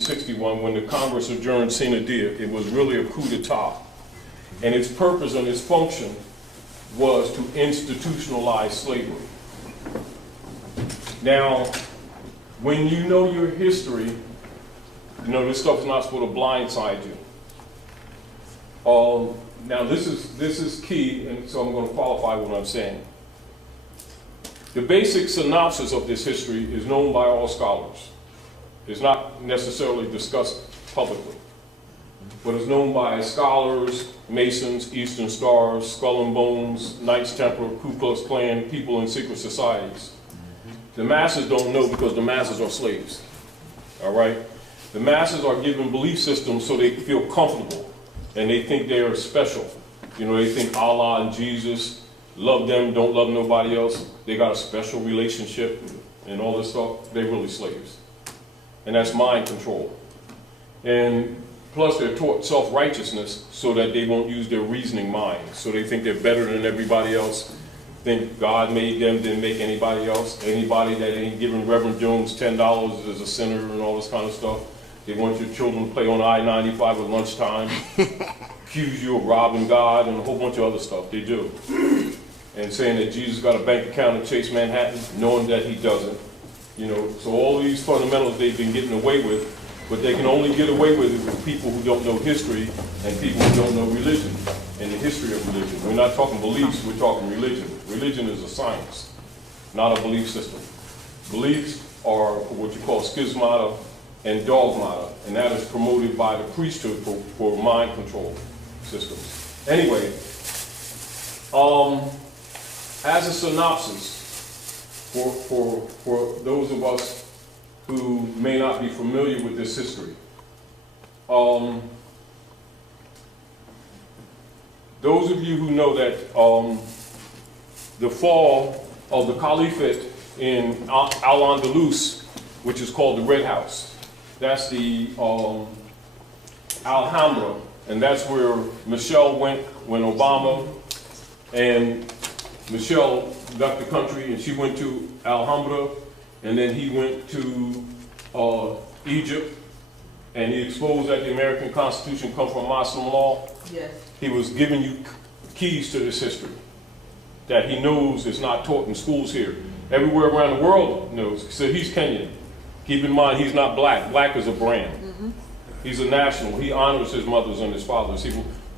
1861, when the Congress adjourned sine die, it was really a coup d'etat. And its purpose and its function was to institutionalize slavery. Now, when you know your history, you know this stuff is not supposed to blindside you. Now this is key, and so I'm going to qualify what I'm saying. The basic synopsis of this history is known by all scholars. It's not necessarily discussed publicly, but it's known by scholars, Masons, Eastern Stars, Skull and Bones, Knights Templar, Ku Klux Klan, people in secret societies. The masses don't know because the masses are slaves, all right? The masses are given belief systems so they feel comfortable, and they think they are special. You know, they think Allah and Jesus, love them, don't love nobody else. They got a special relationship and all this stuff. They're really slaves. And that's mind control. And plus they're taught self-righteousness so that they won't use their reasoning mind. So they think they're better than everybody else. Think God made them, didn't make anybody else. Anybody that ain't giving Reverend Jones $10 is a sinner and all this kind of stuff. They want your children to play on I-95 at lunchtime, accuse you of robbing God and a whole bunch of other stuff. They do. And saying that Jesus got a bank account at Chase Manhattan, knowing that he doesn't. You know, so all these fundamentals they've been getting away with, but they can only get away with it with people who don't know history and people who don't know religion and the history of religion. We're not talking beliefs, we're talking religion. Religion is a science, not a belief system. Beliefs are what you call schismata and dogmata, and that is promoted by the priesthood for mind control systems. Anyway, as a synopsis, for those of us who may not be familiar with this history, those of you who know that the fall of the Caliphate in Al-Andalus, which is called the Red House, that's the Alhambra, and that's where Michelle went when Obama and Michelle left the country, and she went to Alhambra, and then he went to Egypt, and he exposed that the American Constitution comes from Muslim law. Yes. He was giving you keys to this history that he knows is not taught in schools here. Everywhere around the world knows. So he's Kenyan. Keep in mind, he's not black. Black is a brand. Mm-hmm. He's a national. He honors his mothers and his fathers.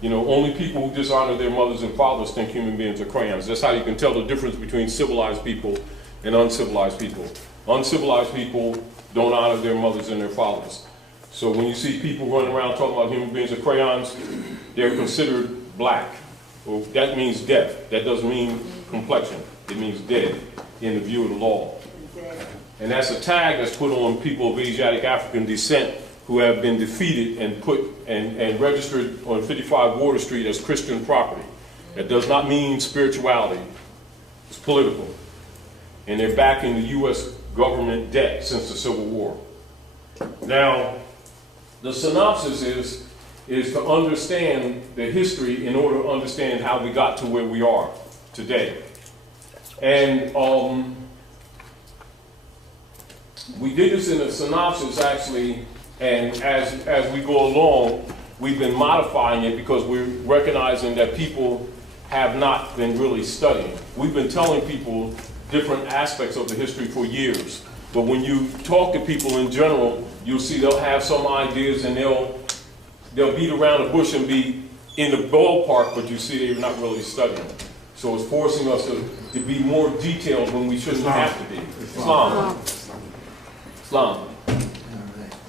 You know, only people who dishonor their mothers and fathers think human beings are crayons. That's how you can tell the difference between civilized people and uncivilized people. Uncivilized people don't honor their mothers and their fathers. So when you see people running around talking about human beings are crayons, they're considered black. Well, that means death. That doesn't mean complexion. It means dead in the view of the law. And that's a tag that's put on people of Asiatic African descent who have been defeated and put and registered on 55 Water Street as Christian property. That does not mean spirituality. It's political. And they're back in the U.S. government debt since the Civil War. Now, the synopsis is to understand the history in order to understand how we got to where we are today. And we did this in a synopsis actually, and as we go along, we've been modifying it because we're recognizing that people have not been really studying. We've been telling people different aspects of the history for years, but when you talk to people in general, you'll see they'll have some ideas and they'll beat around the bush and be in the ballpark, but you see they're not really studying. So it's forcing us to be more detailed when we shouldn't have to be. Islam.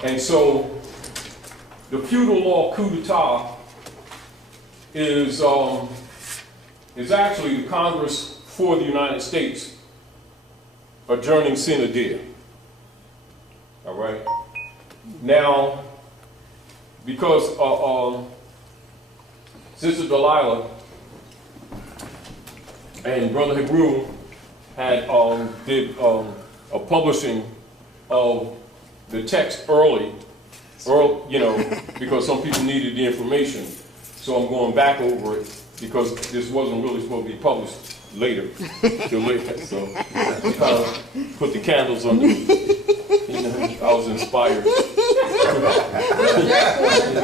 And so the feudal law coup d'etat is actually the Congress for the United States adjourning sine die. All right. Now, because Sister Delilah and Brother Hebrew had did a publishing of the text early, you know, because some people needed the information. So I'm going back over it because this wasn't really supposed to be published later, till later. So I kind of put the candles under me. You know, I was inspired.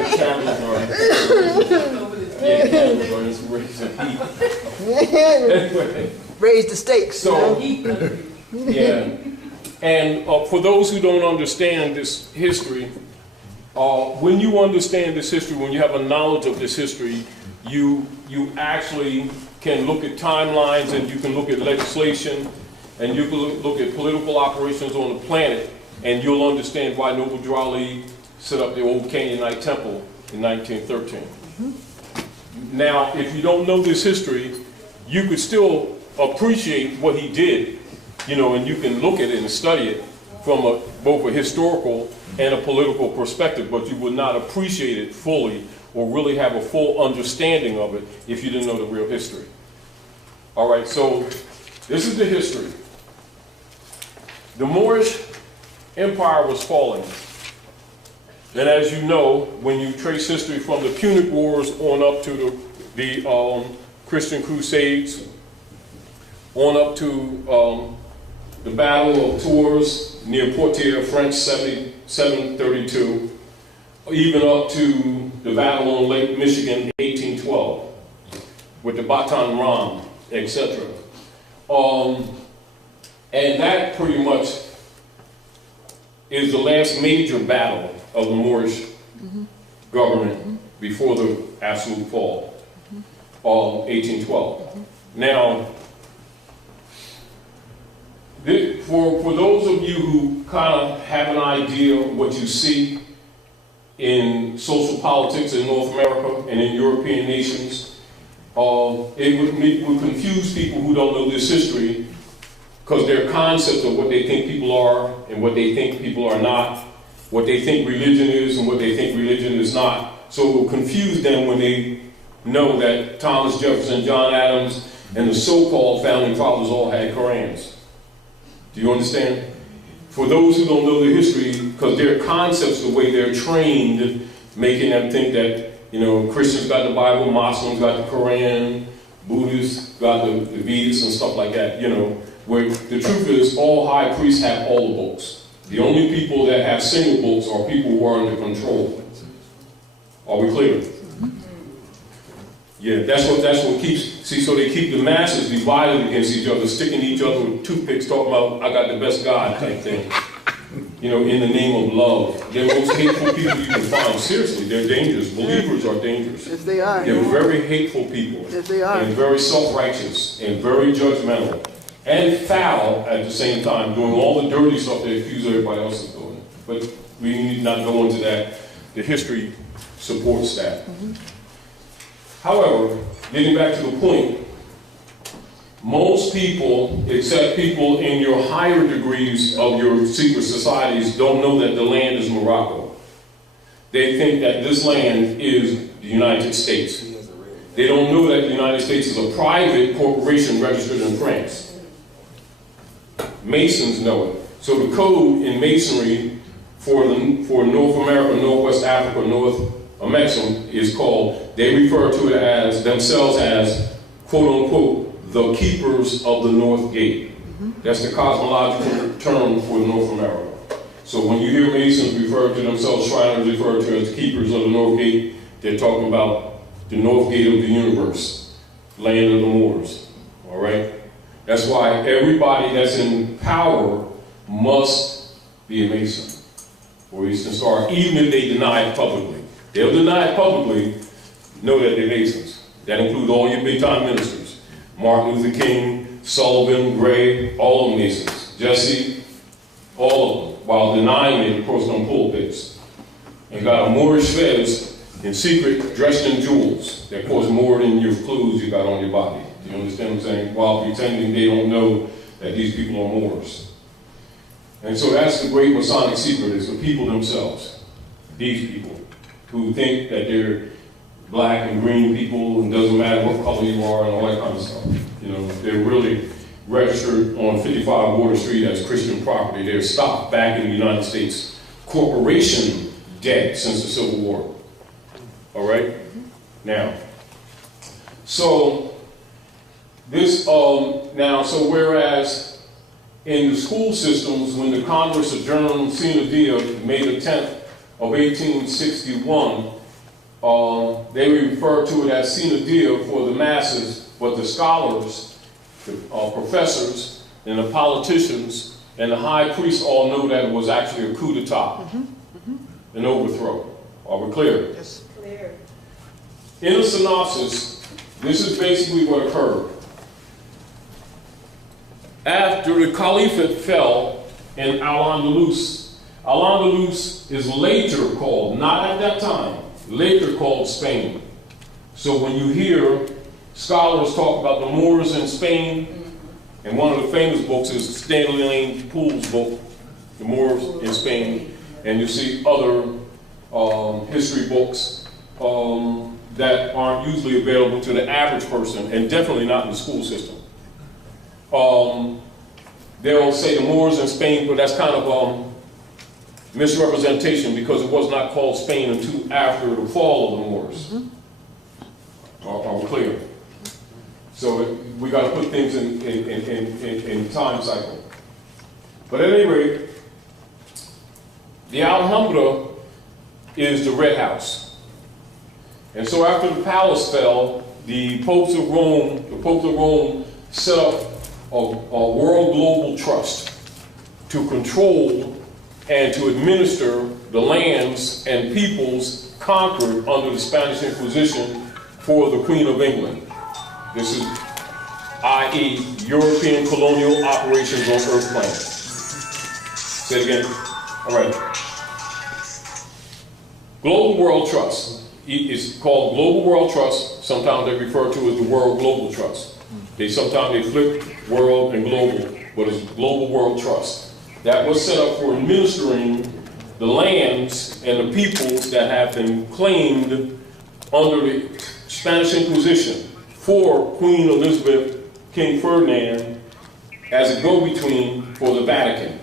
candles are inspiration. Anyway, Raise the stakes. so, yeah. And for those who don't understand this history, when you understand this history, when you have a knowledge of this history, you actually can look at timelines, and you can look at legislation, and you can look at political operations on the planet, and you'll understand why Noble Drew set up the old Canaanite temple in 1913. Now, if you don't know this history, you could still appreciate what he did, you know, and you can look at it and study it from both a historical and a political perspective, but you would not appreciate it fully or really have a full understanding of it if you didn't know the real history. All right, so this is the history. The Moorish Empire was falling. And as you know, when you trace history from the Punic Wars on up to the Christian Crusades, on up to the Battle of Tours near Poitiers, 732, even up to the Battle on Lake Michigan, 1812, with the Batan Ram, etc. And that pretty much is the last major battle of the Moorish government before the absolute fall of 1812. Now, for those of you who kind of have an idea of what you see in social politics in North America and in European nations, it would confuse people who don't know this history, because their concept of what they think people are and what they think people are not, what they think religion is and what they think religion is not. So it will confuse them when they know that Thomas Jefferson, John Adams, and the so-called founding fathers all had Korans. Do you understand? For those who don't know the history, because their concepts, the way they're trained, making them think that, you know, Christians got the Bible, Muslims got the Quran, Buddhists got the Vedas and stuff like that, you know, where the truth is all high priests have all the books. The only people that have single books are people who are under control. Are we clear? Yeah, that's what keeps, see, so they keep the masses divided against each other, sticking each other with toothpicks, talking about, I got the best God type thing. You know, in the name of love. They're the most hateful people you can find. Seriously, they're dangerous. Believers are dangerous. Yes, they are. They're very hateful people. Yes, they are. And very self-righteous, and very judgmental, and foul at the same time, doing all the dirty stuff they accuse everybody else of doing. But we need not go into that. The history supports that. However, getting back to the point, most people, except people in your higher degrees of your secret societies, don't know that the land is Morocco. They think that this land is the United States. They don't know that the United States is a private corporation registered in France. Masons know it. So the code in Masonry for North America, Northwest Africa, North Amexem is called, they refer to it as themselves as, quote unquote, the keepers of the North Gate. That's the cosmological term for North America. So when you hear Masons refer to themselves, Shriners refer to as keepers of the North Gate, they're talking about the North Gate of the universe, land of the Moors. All right? That's why everybody that's in power must be a Mason or Eastern Star, even if they deny it publicly. They'll deny it publicly, know that they're Masons. That includes all your big-time ministers. Martin Luther King, Sullivan, Gray, all of them Masons. Jesse, all of them, while denying it across them pulpits. And got a Moorish fez in secret, dressed in jewels that cost more than your clothes you got on your body. Do you understand what I'm saying? While pretending they don't know that these people are Moors. And so that's the great Masonic secret, is the people themselves. These people who think that they're black and green people, and doesn't matter what color you are and all that kind of stuff. You know, they're really registered on 55 Water Street as Christian property. They're stocked back in the United States corporation debt since the Civil War. All right? Now, so this, so whereas in the school systems, when the Congress adjourned sine die, May the 10th of 1861, They refer to it as sine die for the masses, but the scholars, the professors, and the politicians, and the high priests all know that it was actually a coup d'etat, an overthrow. Are we clear? Yes. Clear. In a synopsis, this is basically what occurred. After the Caliphate fell in Al-Andalus, Al-Andalus is later called, not at that time, later called Spain. So when you hear scholars talk about the Moors in Spain, and one of the famous books is Stanley Lane Poole's book, The Moors in Spain, and you see other history books that aren't usually available to the average person, and definitely not in the school system. They'll say the Moors in Spain, but that's kind of misrepresentation because it was not called Spain until after the fall of the Moors. Are we clear? So we got to put things in time cycle. But at any rate, the Alhambra is the Red House. And so after the palace fell, the popes of Rome set up a world global trust to control and to administer the lands and peoples conquered under the Spanish Inquisition for the Queen of England. This is, i.e., European colonial operations on Earth planet. Say it again. All right. Global World Trust. It's called Global World Trust. Sometimes they refer to it as the World Global Trust. Sometimes they flip world and global, but it's Global World Trust. That was set up for administering the lands and the peoples that have been claimed under the Spanish Inquisition for Queen Elizabeth, King Ferdinand, as a go-between for the Vatican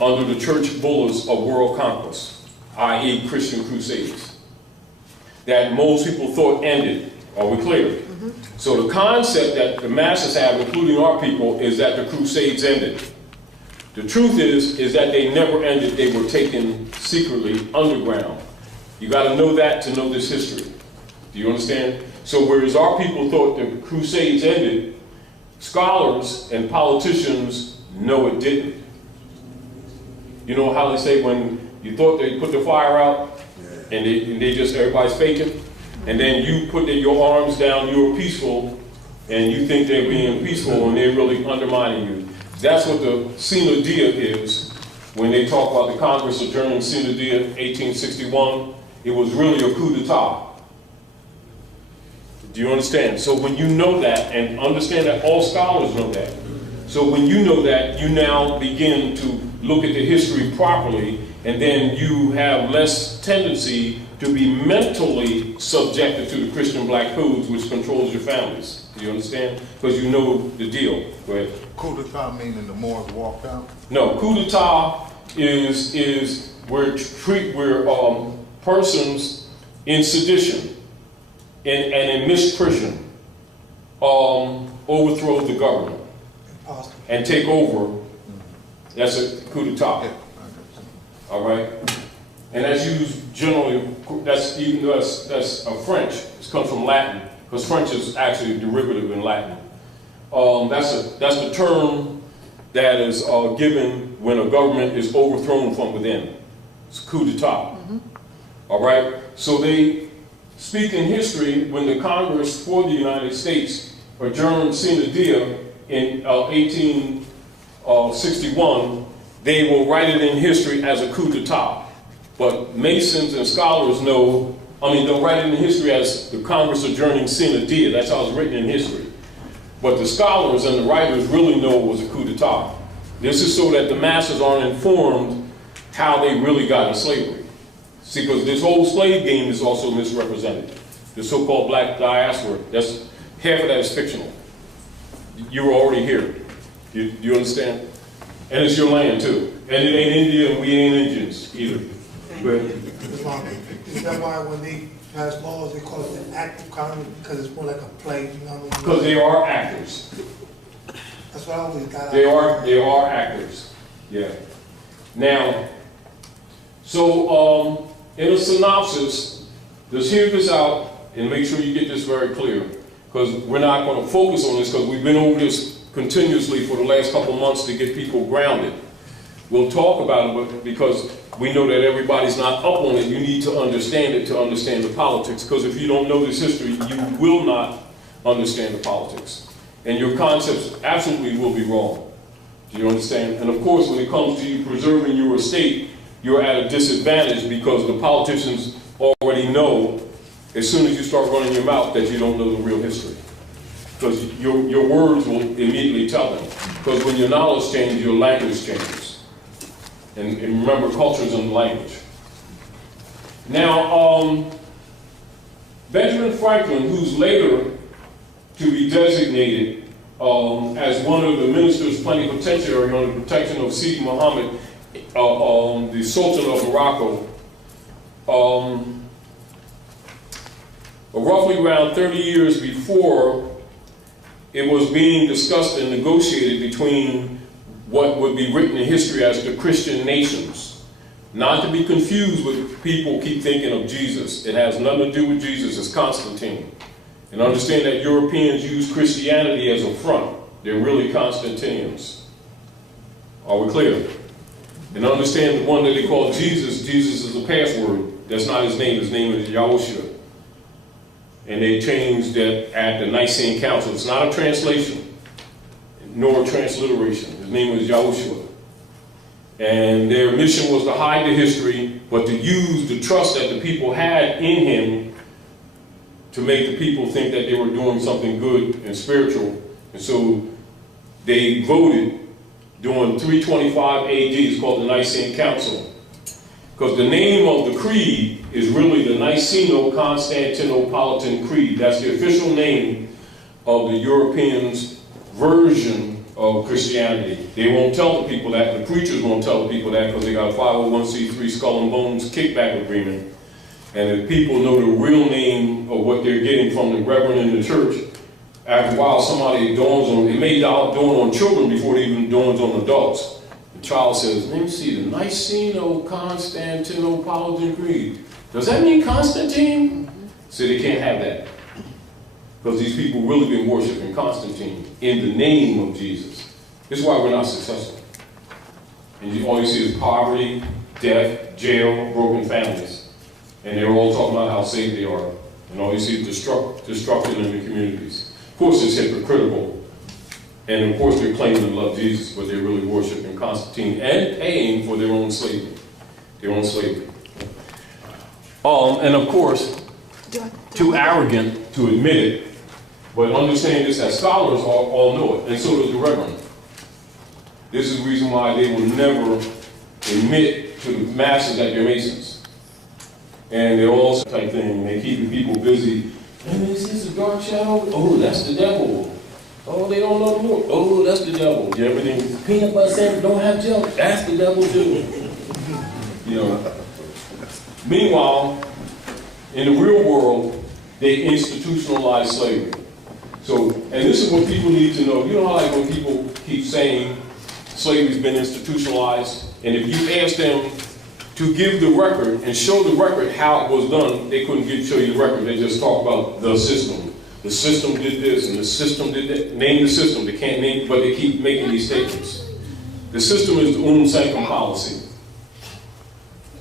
under the church bullas of world conquest, i.e. Christian crusades, that most people thought ended. Are we clear? So the concept that the masses have, including our people, is that the crusades ended. The truth is that they never ended. They were taken secretly underground. You got to know that to know this history. Do you understand? So whereas our people thought the crusades ended, scholars and politicians know it didn't. You know how they say when you thought they put the fire out and they just, everybody's faking? And then you put your arms down, you're peaceful, and you think they're being peaceful, and they're really undermining you. That's what the sine die is when they talk about the Congress adjourning sine die 1861. It was really a coup d'etat. Do you understand? So when you know that, and understand that all scholars know that, so when you know that, you now begin to look at the history properly, and then you have less tendency to be mentally subjected to the Christian black codes, which controls your families. Do you understand? Because you know the deal. Go ahead. Coup d'etat meaning the Moors walked out? No, coup d'etat is where persons in sedition and in misprision overthrow the government and take over. That's a coup d'etat. All right? And that's used generally, that's a French, it comes from Latin, because French is actually a derivative in Latin. That's the term that is given when a government is overthrown from within. It's coup d'etat. All right? So they speak in history when the Congress for the United States adjourned sine die in 1861, they will write it in history as a coup d'etat. But Masons and scholars know, they'll write it in history as the Congress adjourning sine die. That's how it's written in history. But the scholars and the writers really know it was a coup d'etat. This is so that the masses aren't informed how they really got in slavery. See, because this whole slave game is also misrepresented. The so-called black diaspora, half of that is fictional. You were already here. You understand? And it's your land too. And it ain't India and we ain't Indians either. Is that why when they pass laws, they call it the active economy, because it's more like a play, you know what I mean? Because they are actors. That's what I always got. They are actors. Yeah. Now, so in a synopsis, Just hear this out and make sure you get this very clear, because we're not going to focus on this because we've been over this continuously for the last couple months to get people grounded. We'll talk about it, but because we know that everybody's not up on it, you need to understand it to understand the politics, because if you don't know this history, you will not understand the politics. And your concepts absolutely will be wrong. Do you understand? And of course, when it comes to you preserving your estate, you're at a disadvantage because the politicians already know as soon as you start running your mouth that you don't know the real history. Because your words will immediately tell them. Because when your knowledge changes, your language changes. And remember, culture is in the language. Now, Benjamin Franklin, who's later to be designated as one of the ministers plenipotentiary under the protection of Sidi Muhammad, the Sultan of Morocco, roughly around 30 years before, it was being discussed and negotiated between what would be written in history as the Christian nations. Not to be confused with people keep thinking of Jesus. It has nothing to do with Jesus, it's Constantine. And understand that Europeans use Christianity as a front. They're really Constantinians. Are we clear? And understand the one that they call Jesus, Jesus is a password. That's not his name is Yahushua. And they changed that at the Nicene Council. It's not a translation, nor a transliteration. His name was Yahushua. And their mission was to hide the history, but to use the trust that the people had in him to make the people think that they were doing something good and spiritual. And so they voted during 325 AD, it's called the Nicene Council. Because the name of the creed is really the Niceno-Constantinopolitan Creed. That's the official name of the Europeans' version of Christianity. They won't tell the people that, the preachers won't tell the people that because they got a 501c3 Skull and Bones kickback agreement. And if people know the real name of what they're getting from the reverend in the church, after a while somebody dawns on, it may dawn on children before it even dawns on adults. The child says, let me see, the Niceno-Constantinopolitan Creed. Does that mean Constantine? So they can't have that. Because these people really been worshiping Constantine in the name of Jesus. This is why we're not successful. And all you see is poverty, death, jail, broken families. And they're all talking about how saved they are. And all you see is destruction in the communities. Of course, it's hypocritical. And of course, they're claiming to love Jesus, but they're really worshiping Constantine and paying for their own slavery. And of course, too arrogant to admit it, but understand this as scholars all know it, and so does the Reverend. This is the reason why they will never admit to the masses that they're Masons. And they're all type thing, they keep the people busy. And is this a dark shadow? Oh, that's the devil. Oh, they don't know the Lord. Oh, that's the devil. Yeah, everything, peanut butter sandwich don't have jelly. That's the devil too. You know. Meanwhile, in the real world, they institutionalize slavery. So, and this is what people need to know. You know how like when people keep saying slavery's been institutionalized, and if you ask them to give the record and show the record how it was done, they couldn't show you the record. They just talk about the system. The system did this and the system did that. Name the system. They can't name, but they keep making these statements. The system is the sanctum policy.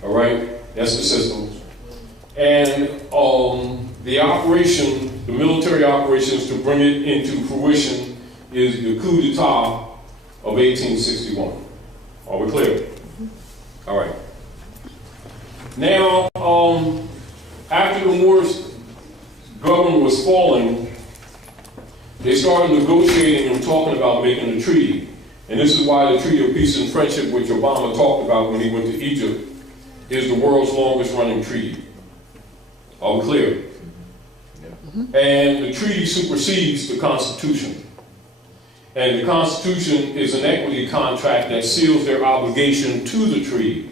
All right, that's the system. And the operation, the military operations to bring it into fruition, is the Coup Detat of 1861. Are we clear? All right. Now, after the Moorish government was falling, they started negotiating and talking about making a treaty. And this is why the Treaty of Peace and Friendship, which Obama talked about when he went to Egypt, is the world's longest running treaty. Are we clear? Yeah. And the treaty supersedes the Constitution. And the Constitution is an equity contract that seals their obligation to the treaty.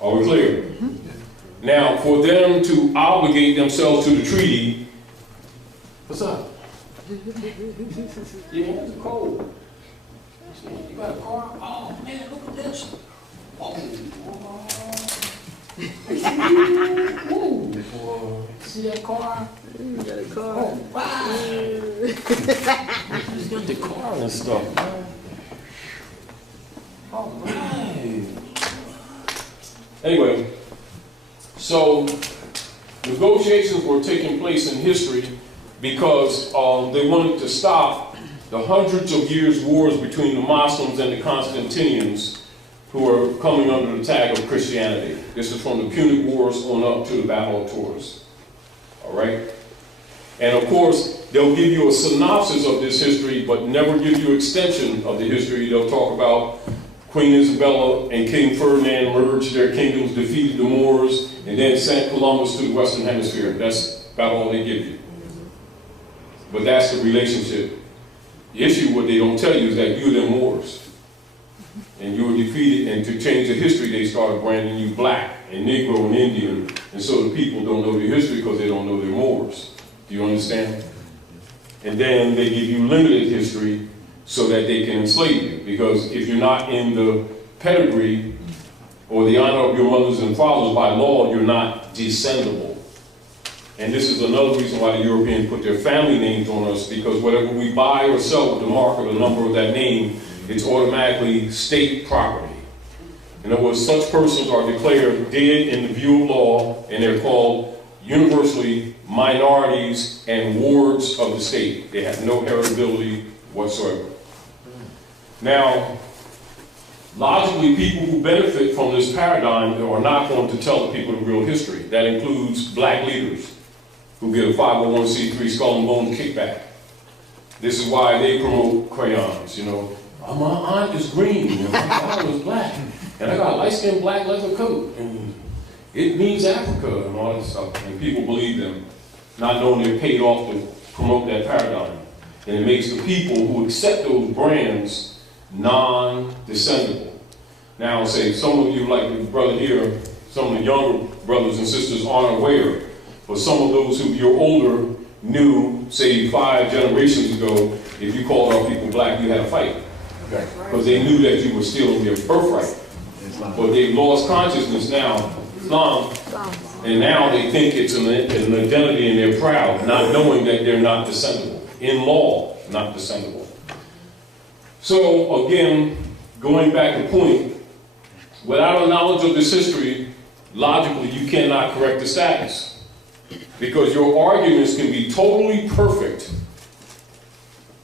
Are we clear? Mm-hmm. Now, for them to obligate themselves to the treaty, what's up? Your hands are cold. You got a car? Oh man, look at this. Oh. boy. See that car? You got a car. Oh, wow. Just got the car and stuff, man. All right. Anyway, so negotiations were taking place in history because they wanted to stop the hundreds of years wars between the Muslims and the Constantinians who are coming under the tag of Christianity. This is from the Punic Wars on up to the Battle of Tours. All right? And of course, they'll give you a synopsis of this history, but never give you extension of the history. They'll talk about Queen Isabella and King Ferdinand merged their kingdoms, defeated the Moors, and then sent Columbus to the Western Hemisphere. That's about all they give you. But that's the relationship. The issue, what they don't tell you, is that you're them Moors. And you were defeated, and to change the history, they started branding you black and Negro and Indian, and so the people don't know their history because they don't know their Moors. Do you understand? And then they give you limited history so that they can enslave you, because if you're not in the pedigree or the honor of your mothers and fathers by law, you're not descendable. And this is another reason why the Europeans put their family names on us, because whatever we buy or sell with the mark or the number of that name, it's automatically state property. In other words, such persons are declared dead in the view of law, and they're called universally minorities and wards of the state. They have no heritability whatsoever. Now, logically, people who benefit from this paradigm are not going to tell the people the real history. That includes black leaders who get a 501c3 skull and bone kickback. This is why they promote crayons, you know. Oh, my aunt is green, and my father is black, and I got a light-skinned black leather coat, and it means Africa, and all that stuff. And people believe them, not knowing they're paid off to promote that paradigm. And it makes the people who accept those brands non-descendable. Now, say, some of you, like the brother here, some of the younger brothers and sisters aren't aware, but some of those who you're older knew, say, 5 generations ago, if you called our people black, you had a fight. Because they knew that you were stealing their birthright. But they've lost consciousness now, Islam, and now they think it's an identity and they're proud, not knowing that they're not descendable. In law, not descendable. So again, going back to point, without a knowledge of this history, logically you cannot correct the status. Because your arguments can be totally perfect.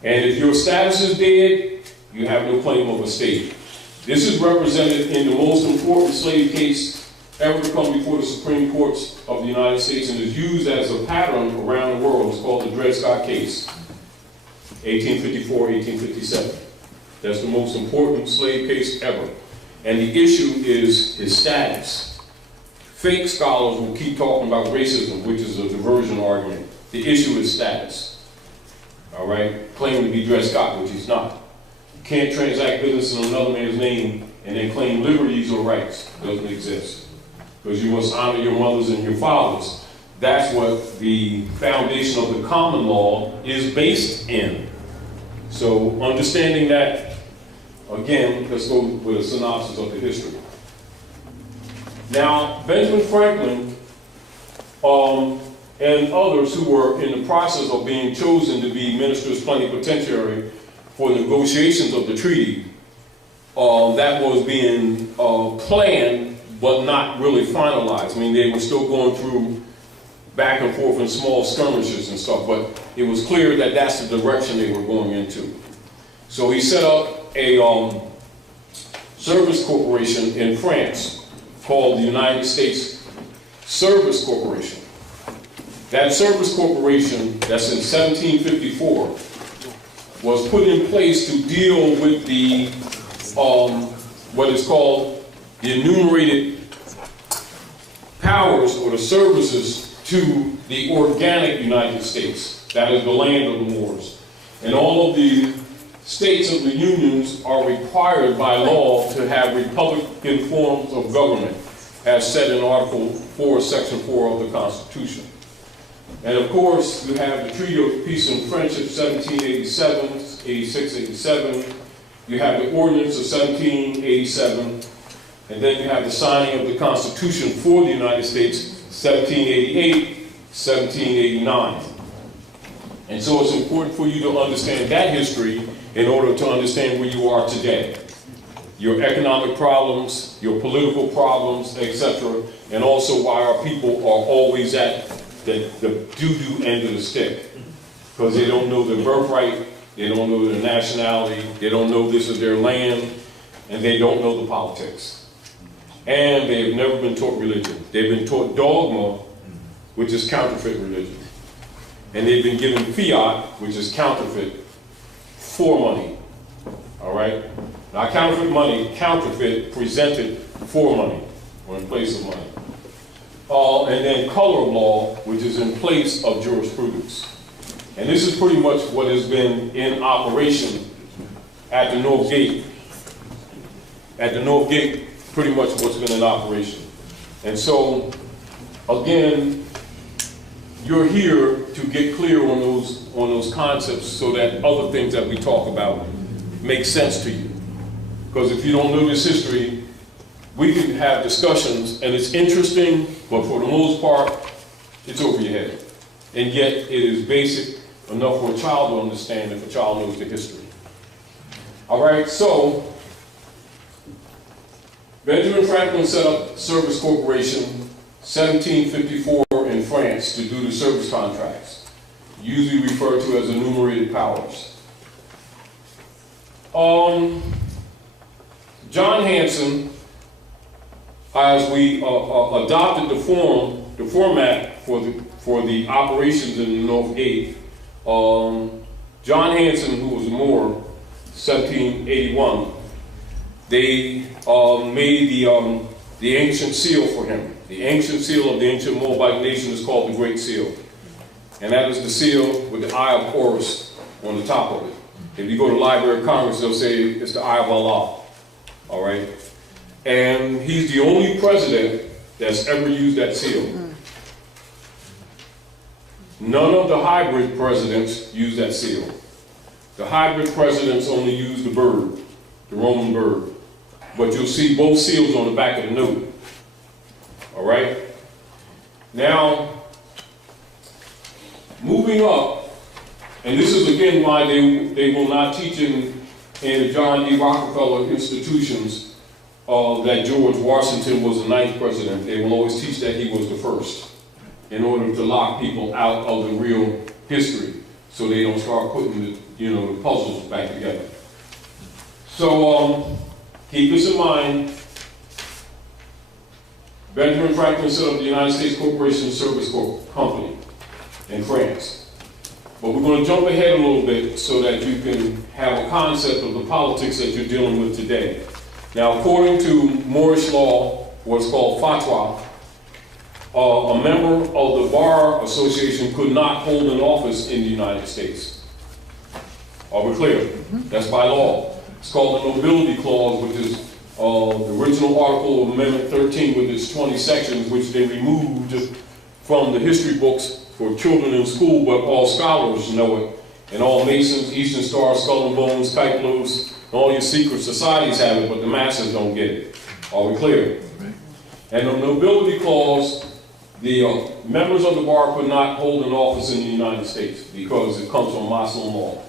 And if your status is dead, you have no claim of a state. This is represented in the most important slave case ever to come before the Supreme Courts of the United States, and is used as a pattern around the world. It's called the Dred Scott case, 1854, 1857. That's the most important slave case ever. And the issue is his status. Fake scholars will keep talking about racism, which is a diversion argument. The issue is status. All right? Claim to be Dred Scott, which he's not. You can't transact business in another man's name and then claim liberties or rights. It doesn't exist. Because you must honor your mothers and your fathers. That's what the foundation of the common law is based in. So understanding that, again, let's go with a synopsis of the history. Now, Benjamin Franklin and others who were in the process of being chosen to be ministers plenipotentiary for negotiations of the treaty, that was being planned but not really finalized. I mean, they were still going through back and forth in small skirmishes and stuff, but it was clear that that's the direction they were going into. So he set up a service corporation in France called the United States Service Corporation. That service corporation, that's in 1754, was put in place to deal with the, what is called the enumerated powers or the services to the organic United States. That is the land of the Moors. And all of the states of the unions are required by law to have republican forms of government, as said in Article 4, Section 4 of the Constitution. And of course, you have the Treaty of Peace and Friendship, 1787, 86, 87. You have the Ordinance of 1787. And then you have the signing of the Constitution for the United States, 1788, 1789. And so it's important for you to understand that history in order to understand where you are today. Your economic problems, your political problems, etc., and also why our people are always at the doo-doo end of the stick. Because they don't know their birthright, they don't know their nationality, they don't know this is their land, and they don't know the politics. And they have never been taught religion. They've been taught dogma, which is counterfeit religion. And they've been given fiat, which is counterfeit, for money. All right? Now, counterfeit money, counterfeit presented for money, or in place of money. And then color of law, which is in place of jurisprudence. And this is pretty much what has been in operation at the North Gate. At the North Gate, pretty much what's been in operation. And so, again, you're here to get clear on those concepts so that other things that we talk about make sense to you. Because if you don't know this history, we can have discussions and it's interesting, but for the most part, it's over your head. And yet it is basic enough for a child to understand if a child knows the history. All right, so Benjamin Franklin set up Service Corporation 1754 in France to do the service contracts, usually referred to as enumerated powers. John Hanson, as we adopted the format for the operations in the North Gate, John Hanson, who was a Moor, 1781, they made the ancient seal for him. The ancient seal of the ancient Moabite nation is called the Great Seal. And that is the seal with the Eye of Horus on the top of it. If you go to the Library of Congress, they'll say it's the Eye of Allah. All right? And he's the only president that's ever used that seal. None of the hybrid presidents use that seal. The hybrid presidents only use the bird, the Roman bird. But you'll see both seals on the back of the note. All right? Now, moving up, and this is again why they will not teach in the John D. Rockefeller institutions that George Washington was the 9th president. They will always teach that he was the first in order to lock people out of the real history so they don't start putting the puzzles back together. So keep this in mind. Benjamin Franklin set up the United States Corporation Service Company in France. But we're going to jump ahead a little bit so that you can have a concept of the politics that you're dealing with today. Now, according to Moorish law, what's called fatwa, a member of the Bar Association could not hold an office in the United States. Are we clear? That's by law. It's called the Nobility Clause, which is the original article of Amendment 13 with its 20 sections, which they removed from the history books for children in school, but all scholars know it. And all Masons, Eastern Star, Skull and Bones, Kykelos, and all your secret societies have it, but the masses don't get it. Are we clear? And the Nobility Clause, the members of the bar could not hold an office in the United States because it comes from Muslim law.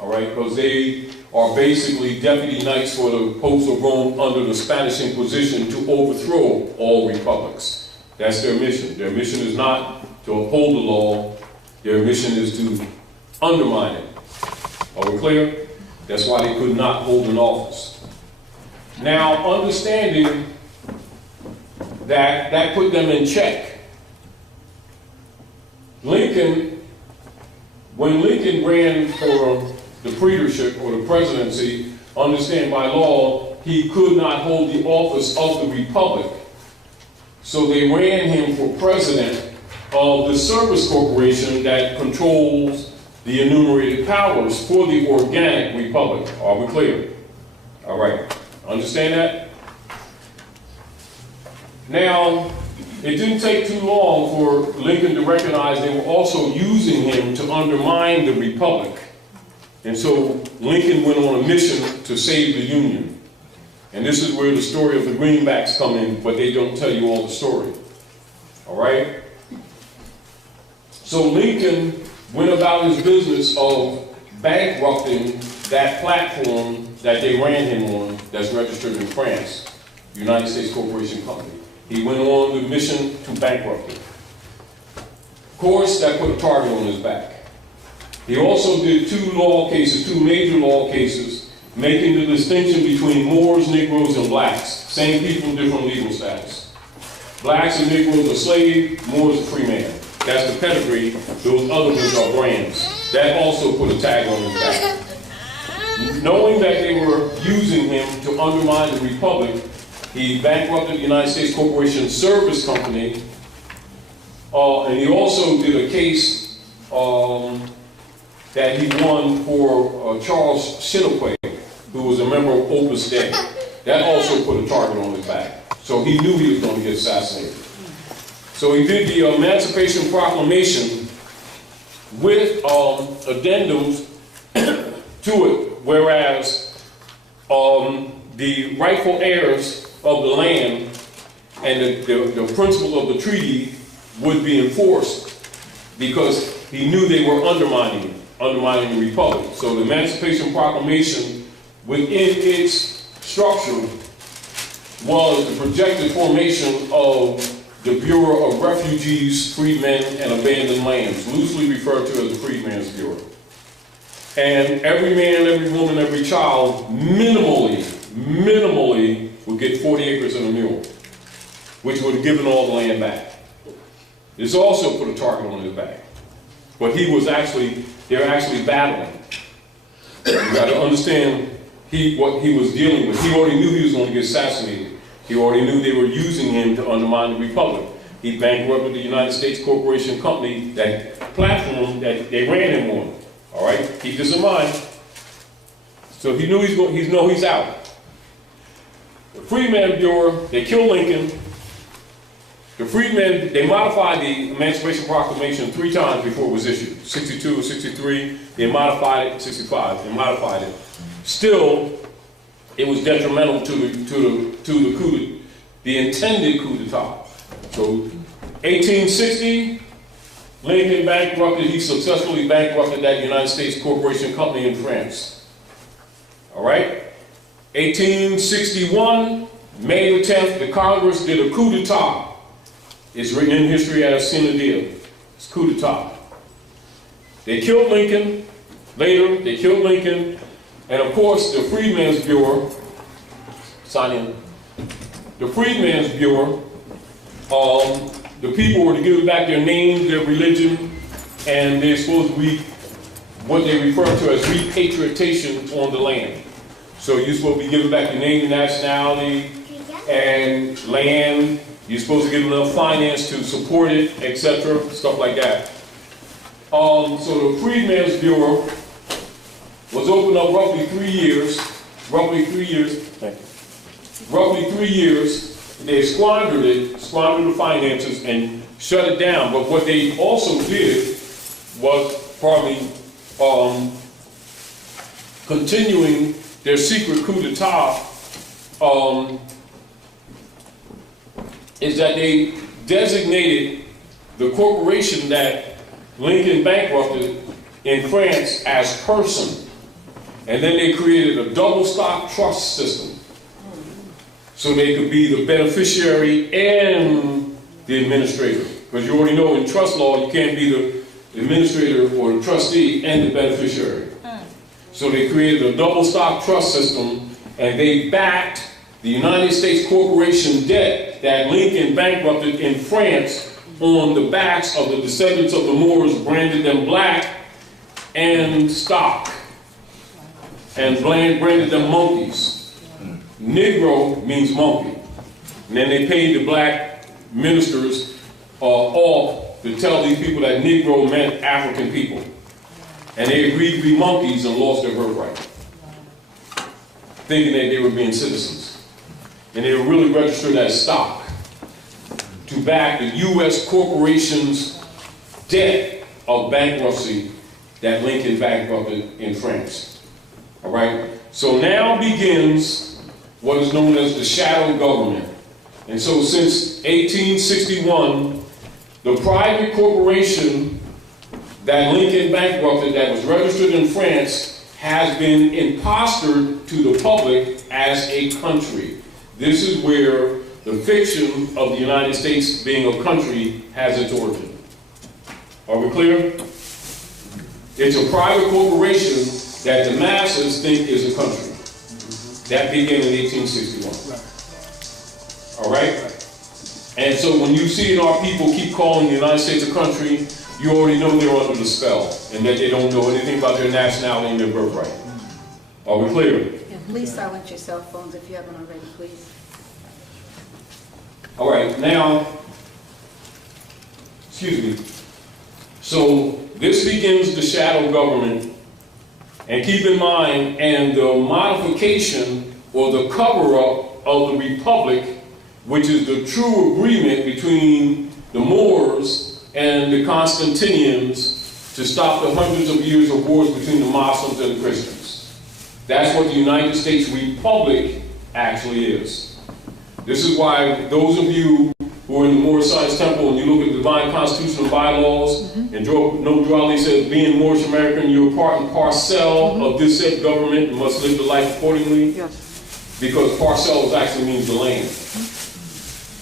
All right, because they are basically deputy knights for the popes of Rome under the Spanish Inquisition to overthrow all republics. That's their mission. Their mission is not to uphold the law. Their mission is to undermine it. Are we clear? That's why they could not hold an office. Now, understanding that put them in check. Lincoln, when Lincoln ran for the praetorship or the presidency, understand by law, he could not hold the office of the republic. So they ran him for president of the Service Corporation that controls the enumerated powers for the organic republic. Are we clear? All right. Understand that? Now, it didn't take too long for Lincoln to recognize they were also using him to undermine the republic. And so Lincoln went on a mission to save the Union. And this is where the story of the greenbacks come in, but they don't tell you all the story. All right? So Lincoln went about his business of bankrupting that platform that they ran him on that's registered in France, United States Corporation Company. He went on the mission to bankrupt it. Of course, that put a target on his back. He also did two major law cases, making the distinction between Moors, Negroes, and blacks. Same people, different legal status. Blacks and Negroes are slave, Moors are free man. That's the pedigree. Those other ones are brands. That also put a tag on his back. Knowing that they were using him to undermine the Republic, he bankrupted the United States Corporation Service Company, and he also did a case that he won for Charles Chinquet, who was a member of Opus Dei. That also put a target on his back. So he knew he was going to get assassinated. So he did the Emancipation Proclamation with addendums to it, whereas the rightful heirs of the land and the principle of the treaty would be enforced because he knew they were undermining the Republic. So the Emancipation Proclamation, within its structure, was the projected formation of the Bureau of Refugees, Freedmen, and Abandoned Lands, loosely referred to as the Freedmen's Bureau. And every man, every woman, every child, minimally, would get 40 acres and a mule, which would have given all the land back. This also put a target on his back. But they were actually battling. You got to understand what he was dealing with. He already knew he was going to get assassinated. He already knew they were using him to undermine the Republic. He bankrupted the United States Corporation Company, that platform that they ran him on. All right, keep this in mind. So he knew he's out. The Freedmen's Bureau, they killed Lincoln. The Freedmen, they modified the Emancipation Proclamation 3 times before it was issued. 62, 63, they modified it, 65, they modified it. Still, it was detrimental to the intended coup d'etat. So, 1860, Lincoln bankrupted, he successfully bankrupted that United States Corporation Company in France. All right? 1861, May the 10th, the Congress did a coup d'etat. It's written in history as sine die. It's coup d'etat. They killed Lincoln. Later, they killed Lincoln. And of course, the Freedmen's Bureau, sign in. The Freedmen's Bureau, the people were to give back their name, their religion, and they're supposed to be what they refer to as repatriation on the land. So you're supposed to be giving back your name and nationality and land. You're supposed to give enough finance to support it, etc., stuff like that. So the Freedmen's Bureau was opened up roughly 3 years. Roughly 3 years. They squandered the finances and shut it down. But what they also did was probably continuing their secret coup d'etat. Is that they designated the corporation that Lincoln bankrupted in France as person. And then they created a double stock trust system. So they could be the beneficiary and the administrator. Because you already know in trust law, you can't be the administrator or the trustee and the beneficiary. So they created a double stock trust system, and they backed the United States Corporation debt that Lincoln bankrupted in France on the backs of the descendants of the Moors, branded them black and stock, and branded them monkeys. Negro means monkey. And then they paid the black ministers off to tell these people that Negro meant African people. And they agreed to be monkeys and lost their birthright, thinking that they were being citizens. And they were really registered as stock to back the U.S. corporation's debt of bankruptcy that Lincoln bankrupted in France. All right? So now begins what is known as the shadow government. And so since 1861, The private corporation that Lincoln bankrupted, that was registered in France, has been impostered to the public as a country. This is where the fiction of the United States being a country has its origin. Are we clear? It's a private corporation that the masses think is a country. That began in 1861. All right? And so when you see our people keep calling the United States a country, you already know they're under the spell and that they don't know anything about their nationality and their birthright. Are we clear? And please silence your cell phones if you haven't already, please. All right, now, excuse me. So this begins the shadow government. And keep in mind, and the modification or the cover-up of the republic, which is the true agreement between the Moors and the Constantinians to stop the hundreds of years of wars between the Muslims and the Christians. That's what the United States Republic actually is. This is why those of you who are in the Moorish Science Temple and you look at the divine constitutional bylaws, and no duality says, being Moorish American, you're part and parcel of this said government and must live the life accordingly. Yes. Because parcel actually means the land.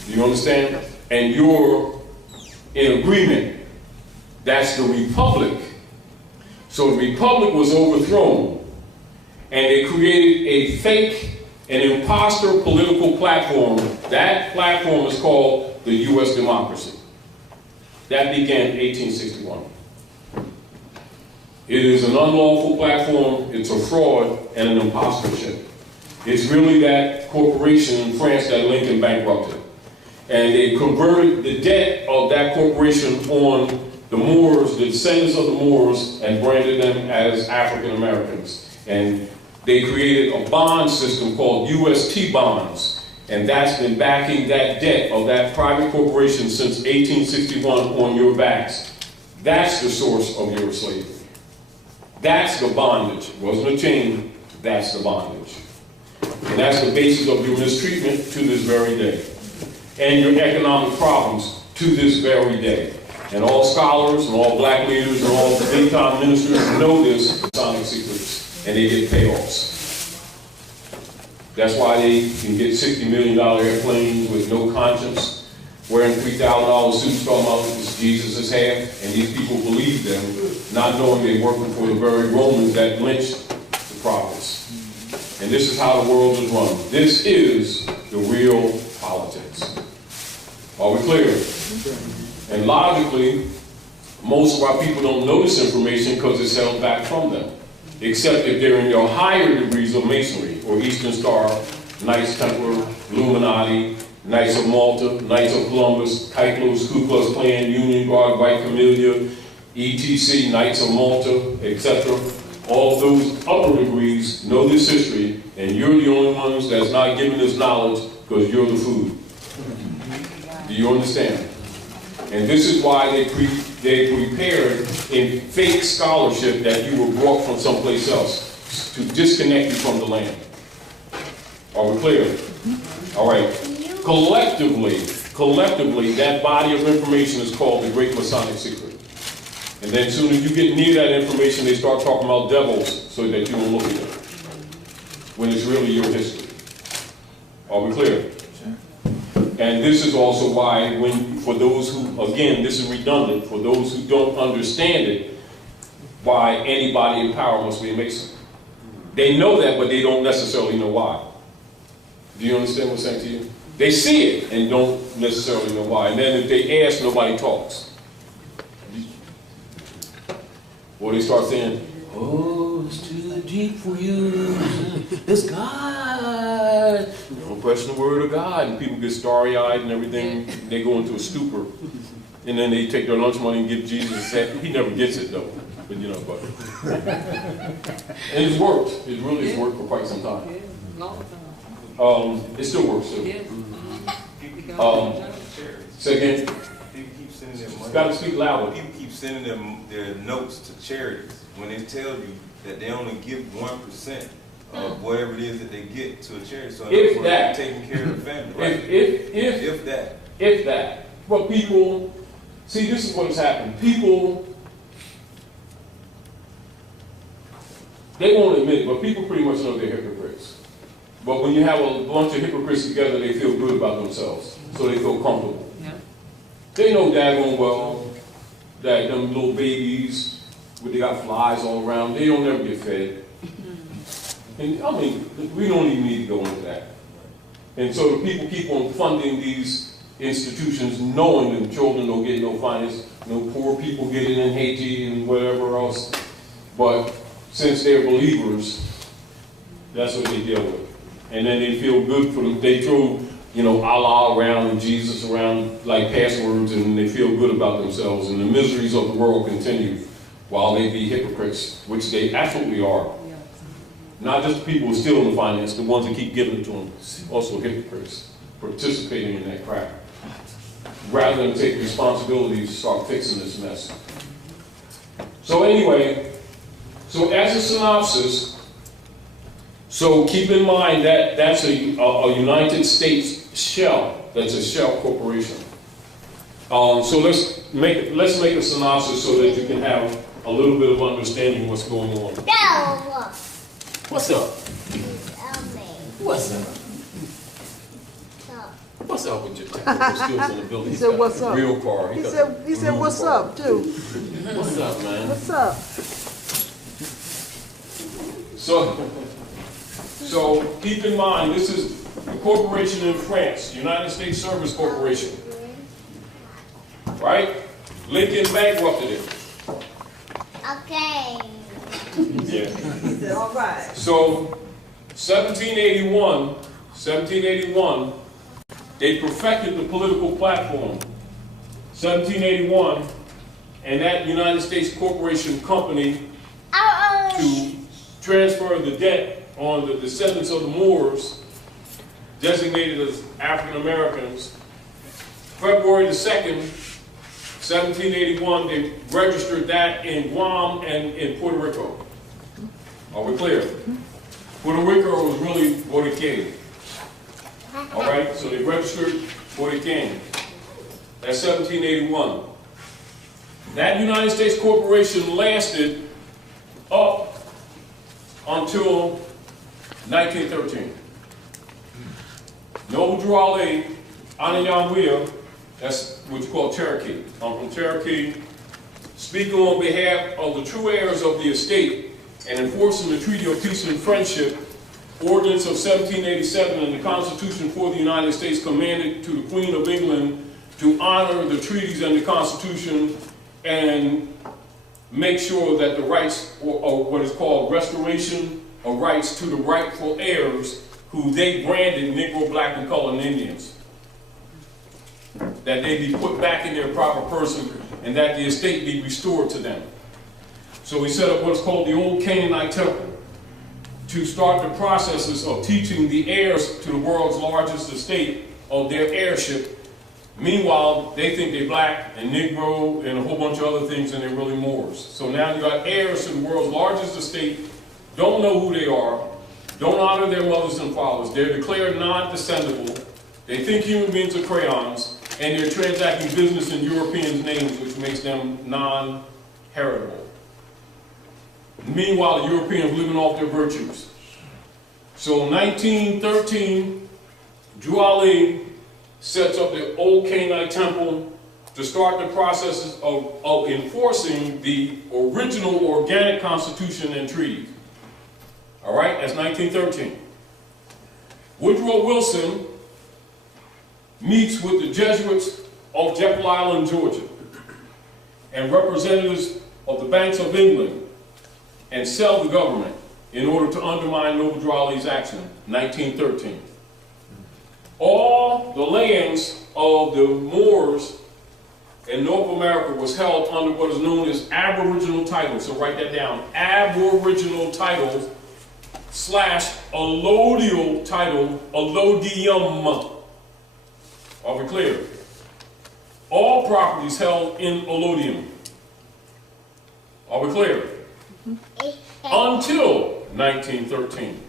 Do you understand? And you're in agreement. That's the republic. So the republic was overthrown, and they created a fake, an imposter political platform. That platform is called the U.S. democracy. That began in 1861. It is an unlawful platform, it's a fraud, and an impostorship. It's really that corporation in France that Lincoln bankrupted. And they converted the debt of that corporation on the Moors, the descendants of the Moors, and branded them as African Americans. And they created a bond system called UST bonds. And that's been backing that debt of that private corporation since 1861 on your backs. That's the source of your slavery. That's the bondage. It wasn't a chain, that's the bondage. And that's the basis of your mistreatment to this very day. And your economic problems to this very day. And all scholars and all black leaders and all big-time ministers know this Masonic secrets, and they get payoffs. That's why they can get $60 million airplanes with no conscience, wearing $3,000 suits talking about this Jesus is half, and these people believe them, not knowing they're working for the very Romans that lynched the prophets. And this is how the world is run. This is the real politics. Are we clear? And logically, most of our people don't know this information because it's held back from them. Except if they're in your higher degrees of Masonry, or Eastern Star, Knights Templar, Illuminati, Knights of Malta, Knights of Columbus, Kyklos, Ku Klux Klan, Union Guard, White Camellia, ETC, Knights of Malta, etc. All those upper degrees know this history, and you're the only ones that's not given this knowledge because you're the food. Do you understand? And this is why they prepared in fake scholarship that you were brought from someplace else to disconnect you from the land. Are we clear? All right. Collectively, that body of information is called the Great Masonic Secret. And then as soon as you get near that information, they start talking about devils so that you don't look at them. When it's really your history. Are we clear? And this is also why, for those who, again, this is redundant, for those who don't understand it, why anybody in power must be a Mason. They know that, but they don't necessarily know why. Do you understand what I'm saying to you? They see it and don't necessarily know why. And then if they ask, nobody talks. Or they start saying, oh, it's too deep for you. It's God. You don't question the word of God. And people get starry-eyed and everything. They go into a stupor. And then they take their lunch money and give Jesus. He never gets it, though. But, you know, and it's worked. It really has worked for quite some time. It still works, too. Say again? People keep sending their money. Got to speak louder. People keep sending them their notes to charities when they tell you that they only give 1% of whatever it is that they get to a charity. So If that. they're taking care of the family, right? If that. But people See, this is what has happened. People, they won't admit it, but people pretty much know they're hypocrites. But when you have a bunch of hypocrites together, they feel good about themselves, so they feel comfortable. Yeah. They know daggone well that them little babies, where they got flies all around, they don't ever get fed. And I mean, we don't even need to go into that. And so the people keep on funding these institutions, knowing that children don't get no finance, no poor people get it in Haiti and whatever else. But since they're believers, that's what they deal with. And then they feel good for them. They throw, you know, Allah around and Jesus around like passwords, and they feel good about themselves. And the miseries of the world continue while they be hypocrites, which they absolutely are. Not just the people who steal the finance, the ones that keep giving it to them, also hypocrites, participating in that crap. Rather than take responsibility to start fixing this mess. So anyway, so as a synopsis, so keep in mind that that's a United States shell. That's a shell corporation. So let's make a synopsis so that you can have a little bit of understanding what's going on. What's up? What's up? What's up with your technical skills in the building? He said, "What's up?" Real car. He said, "What's up?" too. What's up, man? What's up? So keep in mind, this is a corporation in France, United States Service Corporation. Right? Lincoln bankrupted it. Okay. Yeah. He said, all right. So 1781, they perfected the political platform. 1781, and that United States Corporation Company to transfer the debt on the descendants of the Moors, designated as African Americans. February the 2nd, 1781, they registered that in Guam and in Puerto Rico. Are we clear? Puerto Rico was really Borican. All right, so they registered Borican. That's 1781. That United States Corporation lasted up until 1913. Noble Drew Ali, Anayamwea, that's what you call Cherokee. I'm from Cherokee, speaking on behalf of the true heirs of the estate and enforcing the Treaty of Peace and Friendship, Ordinance of 1787, and the Constitution for the United States commanded to the Queen of England to honor the treaties and the Constitution and make sure that the rights, or what is called restoration of rights to the rightful heirs, who they branded Negro, Black, and Colored Indians, that they be put back in their proper person and that the estate be restored to them. So we set up what's called the Old Canaanite Temple to start the processes of teaching the heirs to the world's largest estate of their heirship. Meanwhile, they think they're black and Negro and a whole bunch of other things, and they're really Moors. So now you got heirs to the world's largest estate, don't know who they are, don't honor their mothers and fathers. They're declared non-descendable. They think human beings are crayons, and they're transacting business in Europeans' names, which makes them non-heritable. Meanwhile, the Europeans living off their virtues. So in 1913, Drew Ali sets up the Old Canaanite Temple to start the processes of enforcing the original organic Constitution and treaty. All right, that's 1913. Woodrow Wilson meets with the Jesuits of Jekyll Island, Georgia, and representatives of the Banks of England, and sell the government in order to undermine Noble Drew Ali's action, 1913. All the lands of the Moors in North America was held under what is known as aboriginal titles. So write that down, aboriginal titles / allodial title, allodium. Are we clear? All properties held in allodium. Are we clear? Until 1913.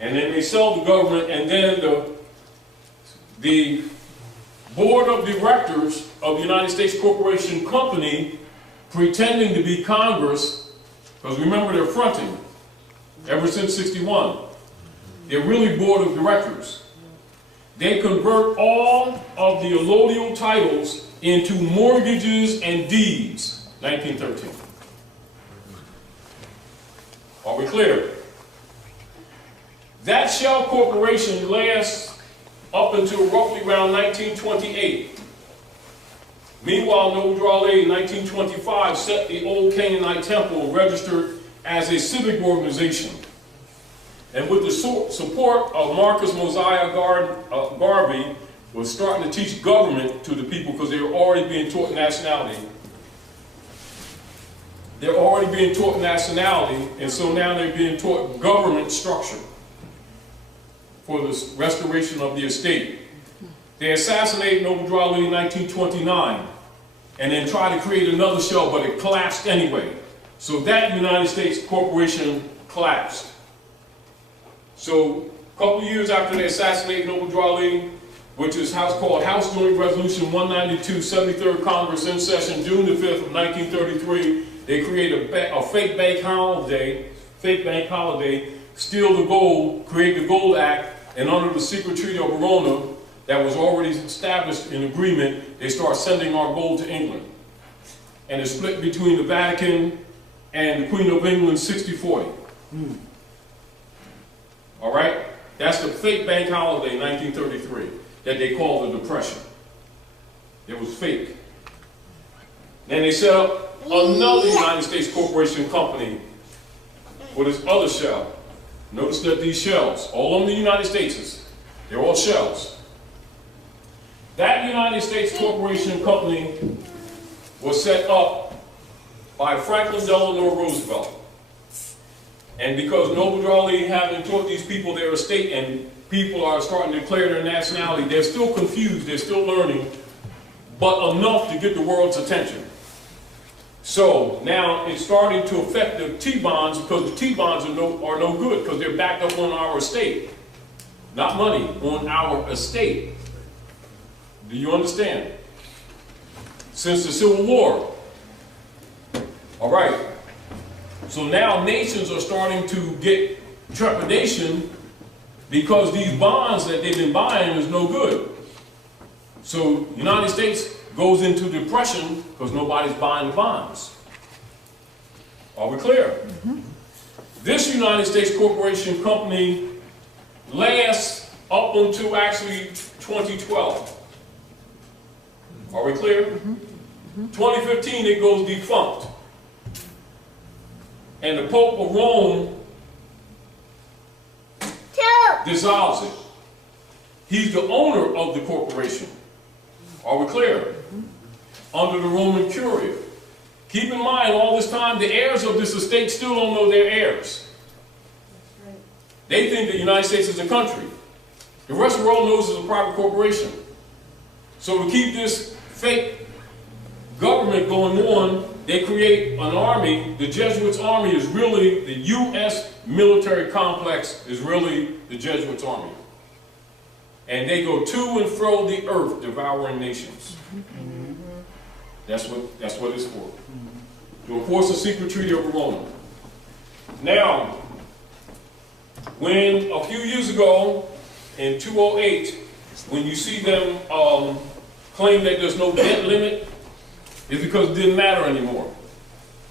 And then they sell the government, and then the board of directors of the United States Corporation Company pretending to be Congress, because remember they're fronting ever since '61. They're really board of directors. They convert all of the allodial titles into mortgages and deeds, 1913. Are we clear? That shell corporation lasts up until roughly around 1928. Meanwhile, Noble Drew Ali in 1925 set the old Canaanite temple registered as a civic organization. And with the support of Marcus Mosiah Garvey, was starting to teach government to the people because they were already being taught nationality. They're already being taught nationality, and so now they're being taught government structure for the restoration of the estate. They assassinated Noble Drew Ali in 1929, and then tried to create another shell, but it collapsed anyway. So that United States corporation collapsed. So a couple of years after they assassinated Noble Drew Ali, which is called House Joint Resolution 192, 73rd Congress in session, June the 5th of 1933, they created a fake bank holiday, steal the gold, create the Gold Act, and under the secret treaty of Verona that was already established in agreement, they start sending our gold to England. And it's split between the Vatican and the Queen of England 60-40. All right? That's the fake bank holiday, 1933, that they call the Depression. It was fake. Then they set up another United States Corporation Company with its other shell. Notice that these shells, all over the United States, they're all shells. That United States Corporation Company was set up by Franklin Delano Roosevelt. And because Noble Drew Ali having taught these people their estate and people are starting to declare their nationality, they're still confused, they're still learning, but enough to get the world's attention. So now it's starting to affect the T-bonds because the T-bonds are no good because they're backed up on our estate. Not money, on our estate. Do you understand? Since the Civil War. All right. So now nations are starting to get trepidation because these bonds that they've been buying is no good. So the United States goes into depression because nobody's buying the bonds. Are we clear? Mm-hmm. This United States Corporation Company lasts up until actually 2012. Are we clear? Mm-hmm. Mm-hmm. 2015 it goes defunct. And the Pope of Rome dissolves it. He's the owner of the corporation. Are we clear? Mm-hmm. Under the Roman Curia. Keep in mind, all this time, the heirs of this estate still don't know their heirs. Right. They think the United States is a country. The rest of the world knows it's a private corporation. So to keep this fake government going on, they create an army. The Jesuits' army is really, the U.S. military complex is really the Jesuits' army. And they go to and fro the earth, devouring nations. Mm-hmm. That's what it's for. Mm-hmm. To enforce the secret treaty of Verona. Now, when a few years ago, in 2008, when you see them claim that there's no debt limit, it's because it didn't matter anymore.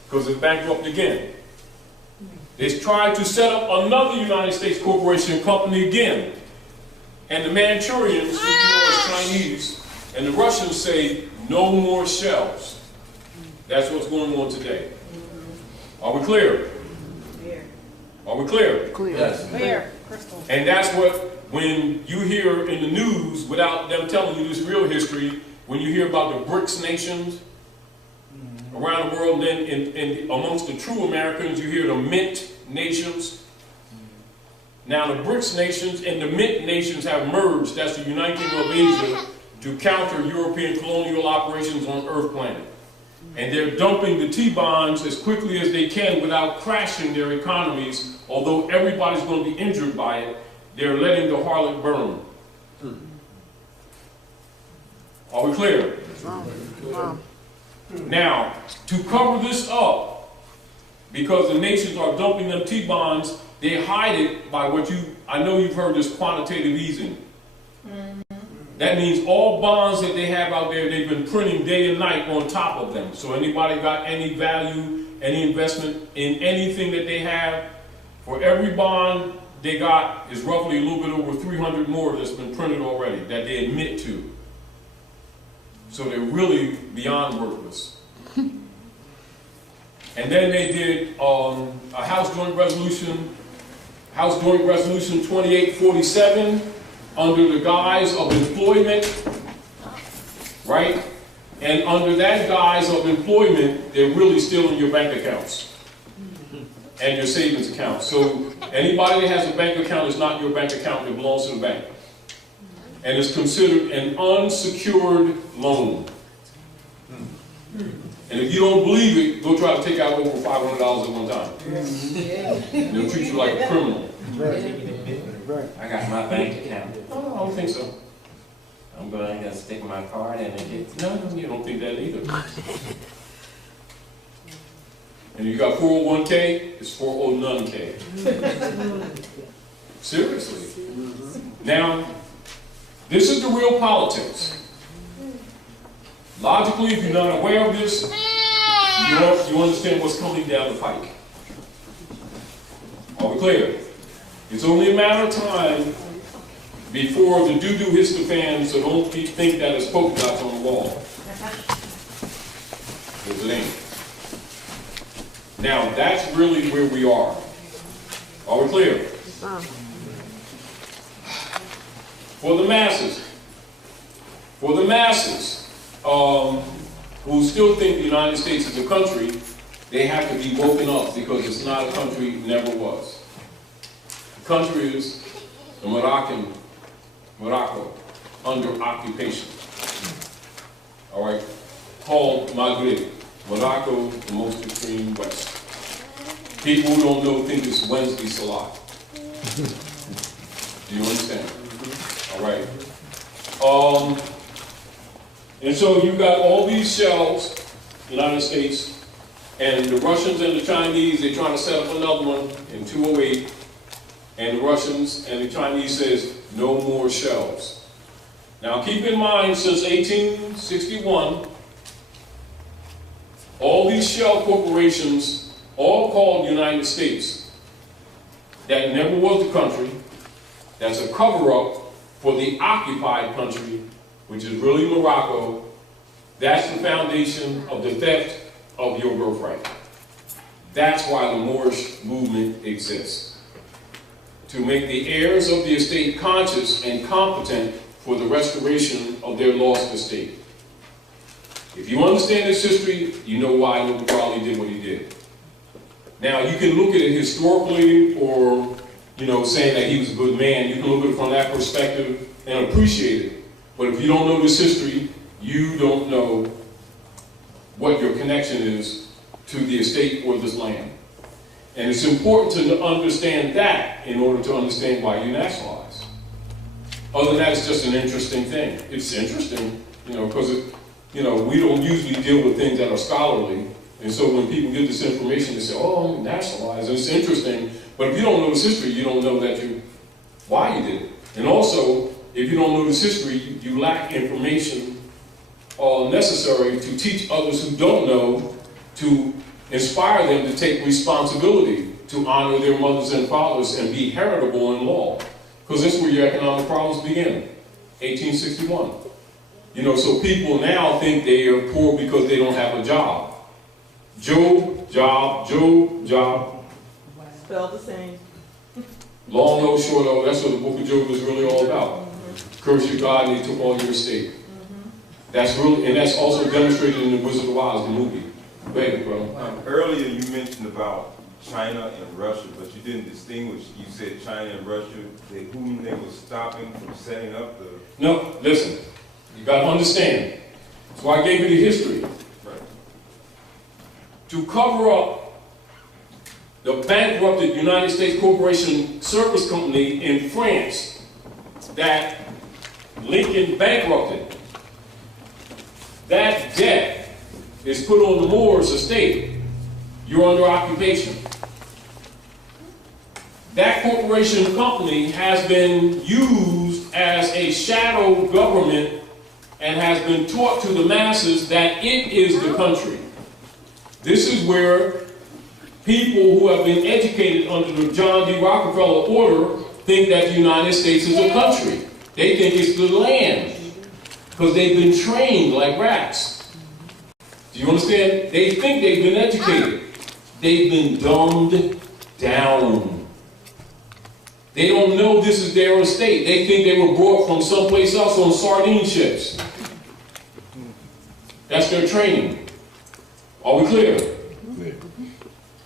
Because it's bankrupt again. They tried to set up another United States Corporation Company again. And the Manchurians, who you know as Chinese, and the Russians say, no more shells. That's what's going on today. Are we clear? Are we clear? Clear. Yes. Clear. Crystal. And that's what, when you hear in the news, without them telling you this real history, when you hear about the BRICS nations around the world, then in amongst the true Americans, you hear the Mint nations. Now the BRICS nations and the Mint nations have merged. That's the uniting of Asia to counter European colonial operations on Earth planet. And they're dumping the T-bonds as quickly as they can without crashing their economies. Although everybody's going to be injured by it, they're letting the harlot burn. Are we clear? Now, to cover this up, because the nations are dumping them T-bonds, they hide it by I know you've heard this quantitative easing. That means all bonds that they have out there, they've been printing day and night on top of them. So anybody got any value, any investment in anything that they have, for every bond they got is roughly a little bit over 300 more that's been printed already that they admit to. So they're really beyond worthless. And then they did a House Joint Resolution 2847 under the guise of employment, right? And under that guise of employment, they're really stealing your bank accounts and your savings accounts. So anybody that has a bank account is not your bank account, it belongs to the bank. And it's considered an unsecured loan. And if you don't believe it, go try to take out over $500 at one time. And they'll treat you like a criminal. I got my bank account. Oh, I don't think so. I'm going to stick my card in and get. No, you don't think that either. And you got 401k, it's 409k. Seriously. Now, this is the real politics. Logically, if you're not aware of this, you understand what's coming down the pike. Are we clear? It's only a matter of time before the doo-doo hits the fan, so don't think that it's polka dots on the wall. Because it ain't. Now, that's really where we are. Are we clear? For the masses, who still think the United States is a country, they have to be woken up because it's not a country, never was. The country is the Morocco, under occupation. All right, called Maghreb. Morocco, the most extreme west. People who don't know think it's Wednesday Salat. Do you understand? All right. And so you got all these shells, United States, and the Russians and the Chinese, they're trying to set up another one in 208, and the Russians and the Chinese says, no more shells. Now keep in mind, since 1861, all these shell corporations, all called United States, that never was the country, that's a cover-up for the occupied country, which is really Morocco. That's the foundation of the theft of your birthright. That's why the Moorish movement exists. To make the heirs of the estate conscious and competent for the restoration of their lost estate. If you understand this history, you know why Noble Crowley did what he did. Now, you can look at it historically or, saying that he was a good man. You can look at it from that perspective and appreciate it. But if you don't know this history, you don't know what your connection is to the estate or this land. And it's important to understand that in order to understand why you nationalize. Other than that, it's just an interesting thing. It's interesting, because we don't usually deal with things that are scholarly. And so when people get this information, they say, oh, I'm nationalized. And it's interesting. But if you don't know this history, you don't know why you did it. And also, if you don't know this history, you lack information necessary to teach others who don't know, to inspire them to take responsibility, to honor their mothers and fathers and be heritable in law. Because that's where your economic problems begin, 1861. So people now think they are poor because they don't have a job. Job, job. Spelled the same. Long O, short O, that's what the book of Job is really all about. Curse your God and he took all your estate. That's really, and that's also demonstrated in The Wizard of Oz, the movie. Go ahead, brother. Earlier you mentioned about China and Russia, but you didn't distinguish. You said China and Russia, whom they were stopping from setting up the... No, listen. You got to understand. That's why I gave you the history. Right. To cover up the bankrupted United States Corporation Service Company in France that Lincoln bankrupted, that debt is put on the Moorish estate, you're under occupation. That corporation company has been used as a shadow government and has been taught to the masses that it is the country. This is where people who have been educated under the John D. Rockefeller order think that the United States is a country. They think it's the land because they've been trained like rats. Do you understand? They think they've been educated. They've been dumbed down. They don't know this is their estate. They think they were brought from someplace else on sardine ships. That's their training. Are we clear?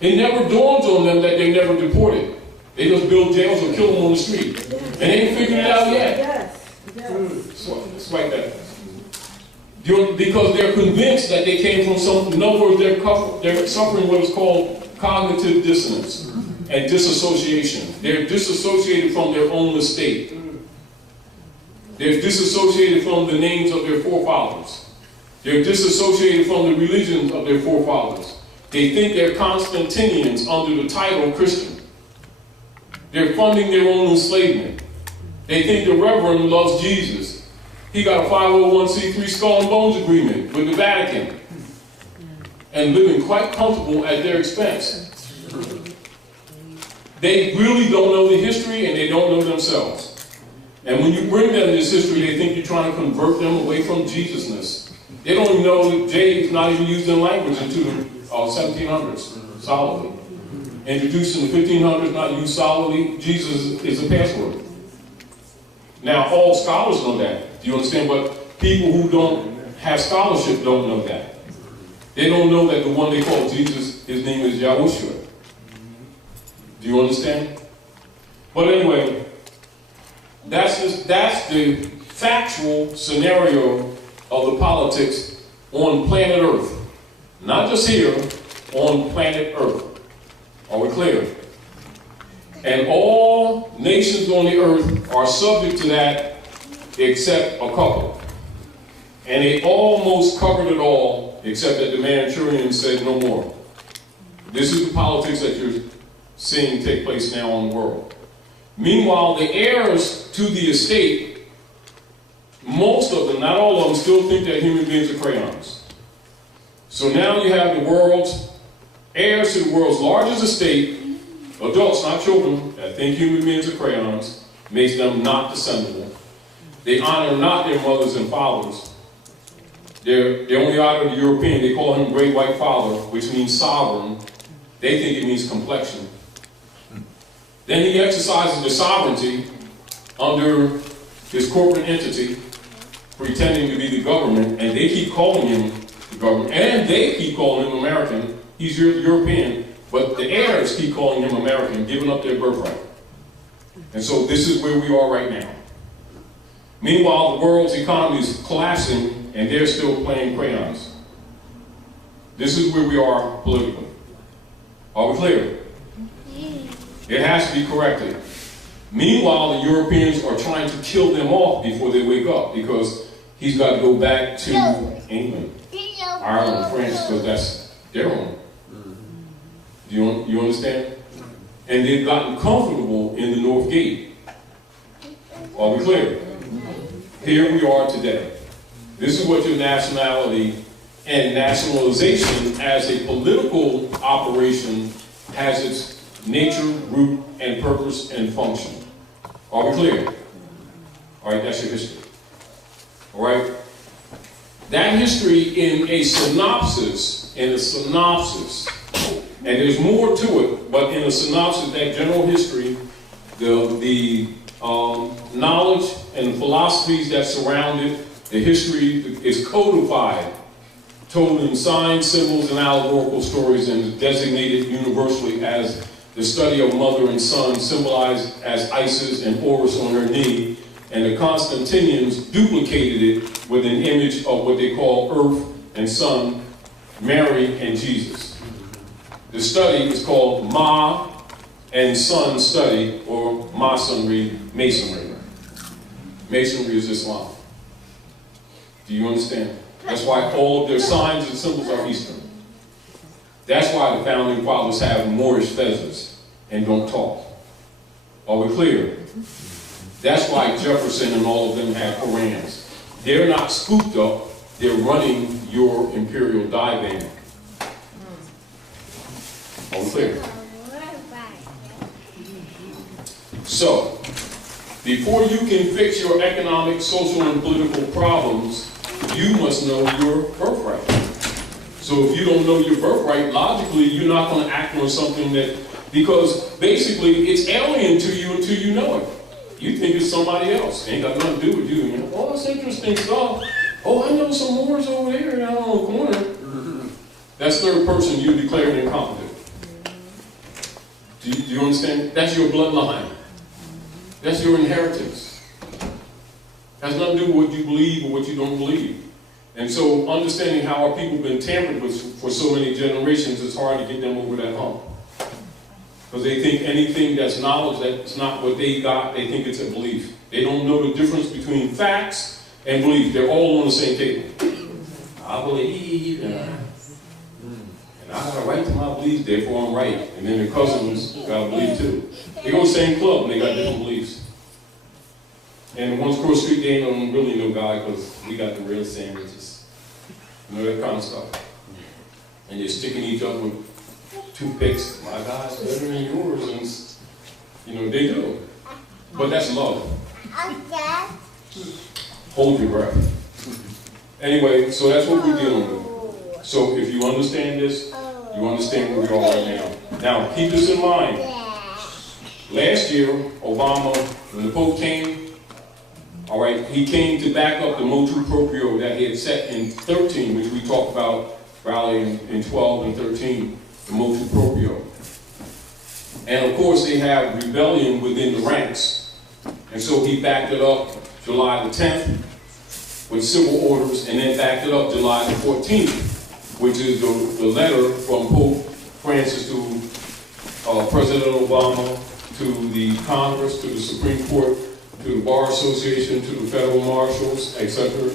It never dawns on them that they never deported. They just build jails or kill them on the street. And they ain't figured it out yet. Yes. It's like that. Because they're convinced that they came from some, in other words, they're suffering what is called cognitive dissonance and disassociation. They're disassociated from their own estate. They're disassociated from the names of their forefathers. They're disassociated from the religions of their forefathers. They think they're Constantinians under the title Christian. They're funding their own enslavement. They think the Reverend loves Jesus. He got a 501c3 skull and bones agreement with the Vatican and living quite comfortable at their expense. They really don't know the history and they don't know themselves. And when you bring them this history, they think you're trying to convert them away from Jesusness. They don't even know that J is not even used in language until the 1700s, solidly. Introduced in the 1500s, not used solidly. Jesus is a password. Now, all scholars know that. Do you understand? But people who don't have scholarship don't know that. They don't know that the one they call Jesus, his name is Yahushua. Do you understand? But anyway, that's the factual scenario of the politics on planet Earth. Not just here, on planet Earth. Are we clear? And all nations on the earth are subject to that except a couple. And they almost covered it all, except that the Manchurians said no more. This is the politics that you're seeing take place now in the world. Meanwhile, the heirs to the estate, most of them, not all of them, still think that human beings are crayons. So now you have the world's heirs to the world's largest estate, adults, not children, that think human beings are crayons, makes them not descendable. They honor not their mothers and fathers. They only honor the European. They call him Great White Father, which means sovereign. They think it means complexion. Then he exercises the sovereignty under his corporate entity, pretending to be the government, and they keep calling him the government, and they keep calling him American. He's European, but the heirs keep calling him American, giving up their birthright. And so this is where we are right now. Meanwhile, the world's economy is collapsing, and they're still playing crayons. This is where we are politically. Are we clear? It has to be corrected. Meanwhile, the Europeans are trying to kill them off before they wake up, because he's got to go back to England, Ireland, France, because that's their own. Do you understand? And they've gotten comfortable in the North Gate. Are we clear? Here we are today. This is what your nationality and nationalization as a political operation has its nature, root, and purpose and function. Are we clear? All right, that's your history. All right? That history in a synopsis, and there's more to it, but in a synopsis, that general history, the knowledge and philosophies that surround it, the history is codified, told in signs, symbols, and allegorical stories, and designated universally as the study of mother and son, symbolized as Isis and Horus on her knee, and the Constantinians duplicated it with an image of what they call Earth and Sun, Mary and Jesus. The study is called Ma and Son Study, or Masonry. Masonry is Islam. Do you understand? That's why all of their signs and symbols are Eastern. That's why the founding fathers have Moorish feathers and don't talk. Are we clear? That's why Jefferson and all of them have Korans. They're not scooped up, they're running your imperial divan. Are we clear? So, before you can fix your economic, social, and political problems, you must know your birthright. So if you don't know your birthright, logically, you're not going to act on something that, because basically it's alien to you until you know it. You think it's somebody else. It ain't got nothing to do with you. You know, oh, that's interesting stuff. Oh, I know some Moors over there down on the corner. That's third person, you declared incompetent. Do you understand? That's your bloodline. That's your inheritance. Has nothing to do with what you believe or what you don't believe. And so understanding how our people have been tampered with for so many generations, it's hard to get them over that hump. Because they think anything that's knowledge that's not what they got, they think it's a belief. They don't know the difference between facts and belief. They're all on the same table. I believe, and I got a right to my beliefs, therefore I'm right. And then their cousins got to believe too. They go to the same club and they got different beliefs. And the ones across the street, they don't really know God because we got the real sandwiches. You know, that kind of stuff. And they're sticking each other with toothpicks. My God's better than yours. And, you know, they do. But that's love. Hold your breath. Anyway, so that's what we're dealing with. So if you understand this, you understand where we are right now. Now, keep this in mind. Last year, Obama, when the Pope came, all right, he came to back up the motu proprio that he had set in 13, which we talked about rally in 12 and 13, the motu proprio. And of course, they have rebellion within the ranks. And so he backed it up July the 10th with civil orders, and then backed it up July the 14th, which is the letter from Pope Francis to President Obama, to the Congress, to the Supreme Court, to the Bar Association, to the federal marshals, etc.,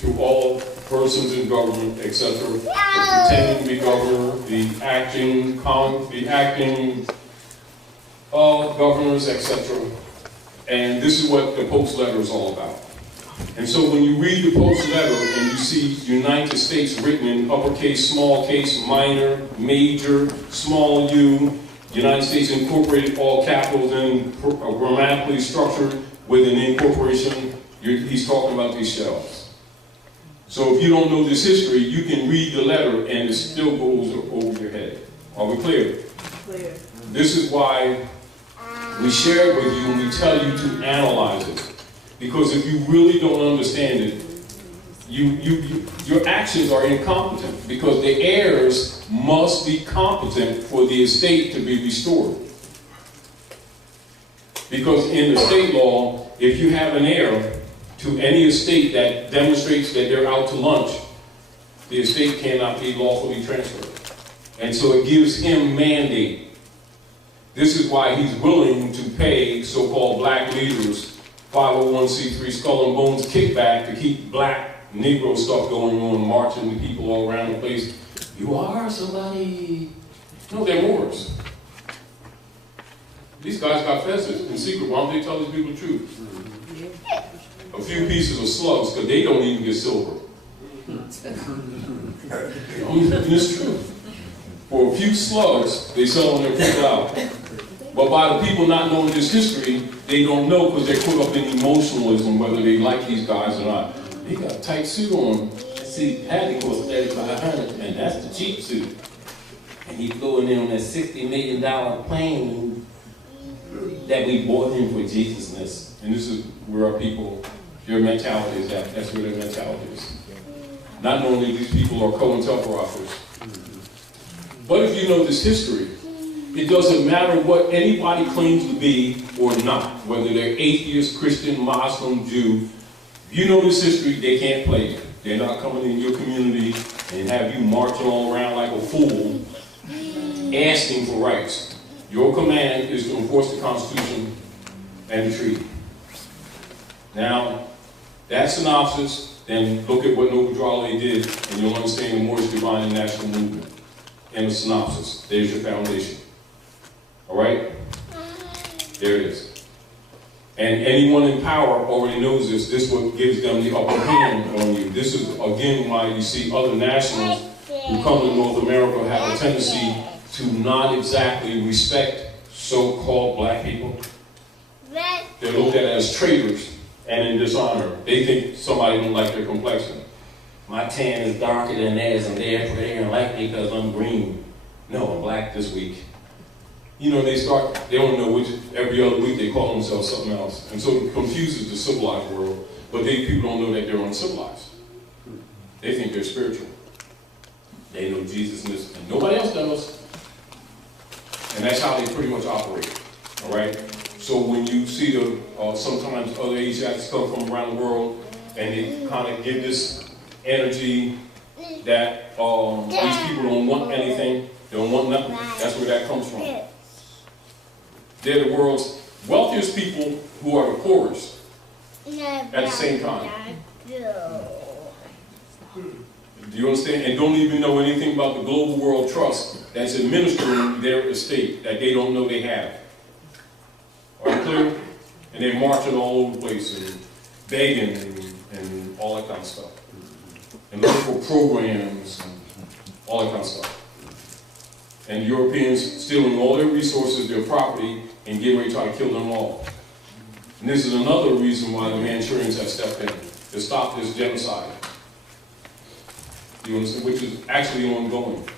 to all persons in government, etc., pretending to be governor, the acting governors, etc. And this is what the Pope's letter is all about. And so when you read the Pope's letter and you see United States written in uppercase, small case, minor, major, small u, United States incorporated all capitals and grammatically structured with an incorporation, he's talking about these shells. So if you don't know this history, you can read the letter and it still goes over your head. Are we clear? Clear. This is why we share it with you and we tell you to analyze it. Because if you really don't understand it, your actions are incompetent, because the heirs must be competent for the estate to be restored. Because in the state law, if you have an heir to any estate that demonstrates that they're out to lunch, the estate cannot be lawfully transferred. And so it gives him mandate. This is why he's willing to pay so-called black leaders 501c3 skull and bones kickback to keep black Negro stuff going on, marching the people all around the place. You are somebody. No, they're Moors. These guys got fezzes in secret. Why don't they tell these people the truth? A few pieces of slugs, because they don't even get silver. It's true. For a few slugs, they sell on their Feudal. But by the people not knowing this history, they don't know because they're caught up in emotionalism, whether they like these guys or not. He got a tight suit on. See, Hattie cost $3,500, and that's the cheap suit. And he flew in on that $60 million plane that we bought him for Jesusness. And this is where our people, their mentality is at. That's where their mentality is. Not knowing that these people are COINTELPROs. But if you know this history, it doesn't matter what anybody claims to be or not, whether they're atheist, Christian, Muslim, Jew. If you know this history, they can't play you. They're not coming in your community and have you marching all around like a fool, asking for rights. Your command is to enforce the Constitution and the treaty. Now, that synopsis, then look at what Noble Drawley did, and you'll understand the Moorish Divine and National Movement. And the synopsis. There's your foundation. All right? There it is. And anyone in power already knows this. This is what gives them the upper hand on you. This is, again, why you see other nationals who come to North America have a tendency to not exactly respect so-called black people. They're looked at as traitors and in dishonor. They think somebody don't like their complexion. My tan is darker than theirs, and they're don't like me because I'm green. No, I'm black this week. You know, they don't know which, every other week they call themselves something else. And so it confuses the civilized world, but people don't know that they're uncivilized. They think they're spiritual. They know Jesus and nobody else does. And that's how they pretty much operate, all right? So when you see sometimes other Asiatics come from around the world, and they kind of give this energy that these people don't want anything, they don't want nothing. That's where that comes from. They're the world's wealthiest people who are the poorest at the same time. Do you understand? And don't even know anything about the Global World Trust that's administering their estate that they don't know they have. Are you clear? And they're marching all over the place and begging and all that kind of stuff. And looking for programs and all that kind of stuff. And the Europeans stealing all their resources, their property, and getting ready to try to kill them all. And this is another reason why the Manchurians have stepped in, to stop this genocide. You understand? Which is actually ongoing.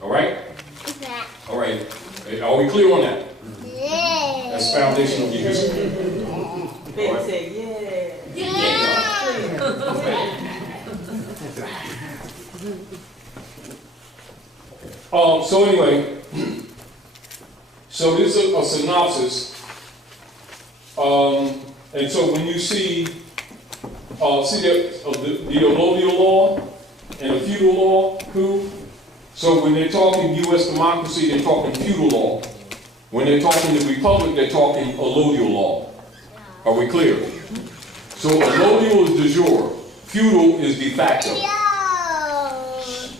All right? All right. Are we clear on that? Yeah. That's the foundation of your history. Baby All right. said, yeah. So anyway, so this is a synopsis. And so when you see the allodial law and the feudal law, coup. So when they're talking U.S. democracy, they're talking feudal law. When they're talking the republic, they're talking allodial law. Are we clear? So allodial is de jure. Feudal is de facto.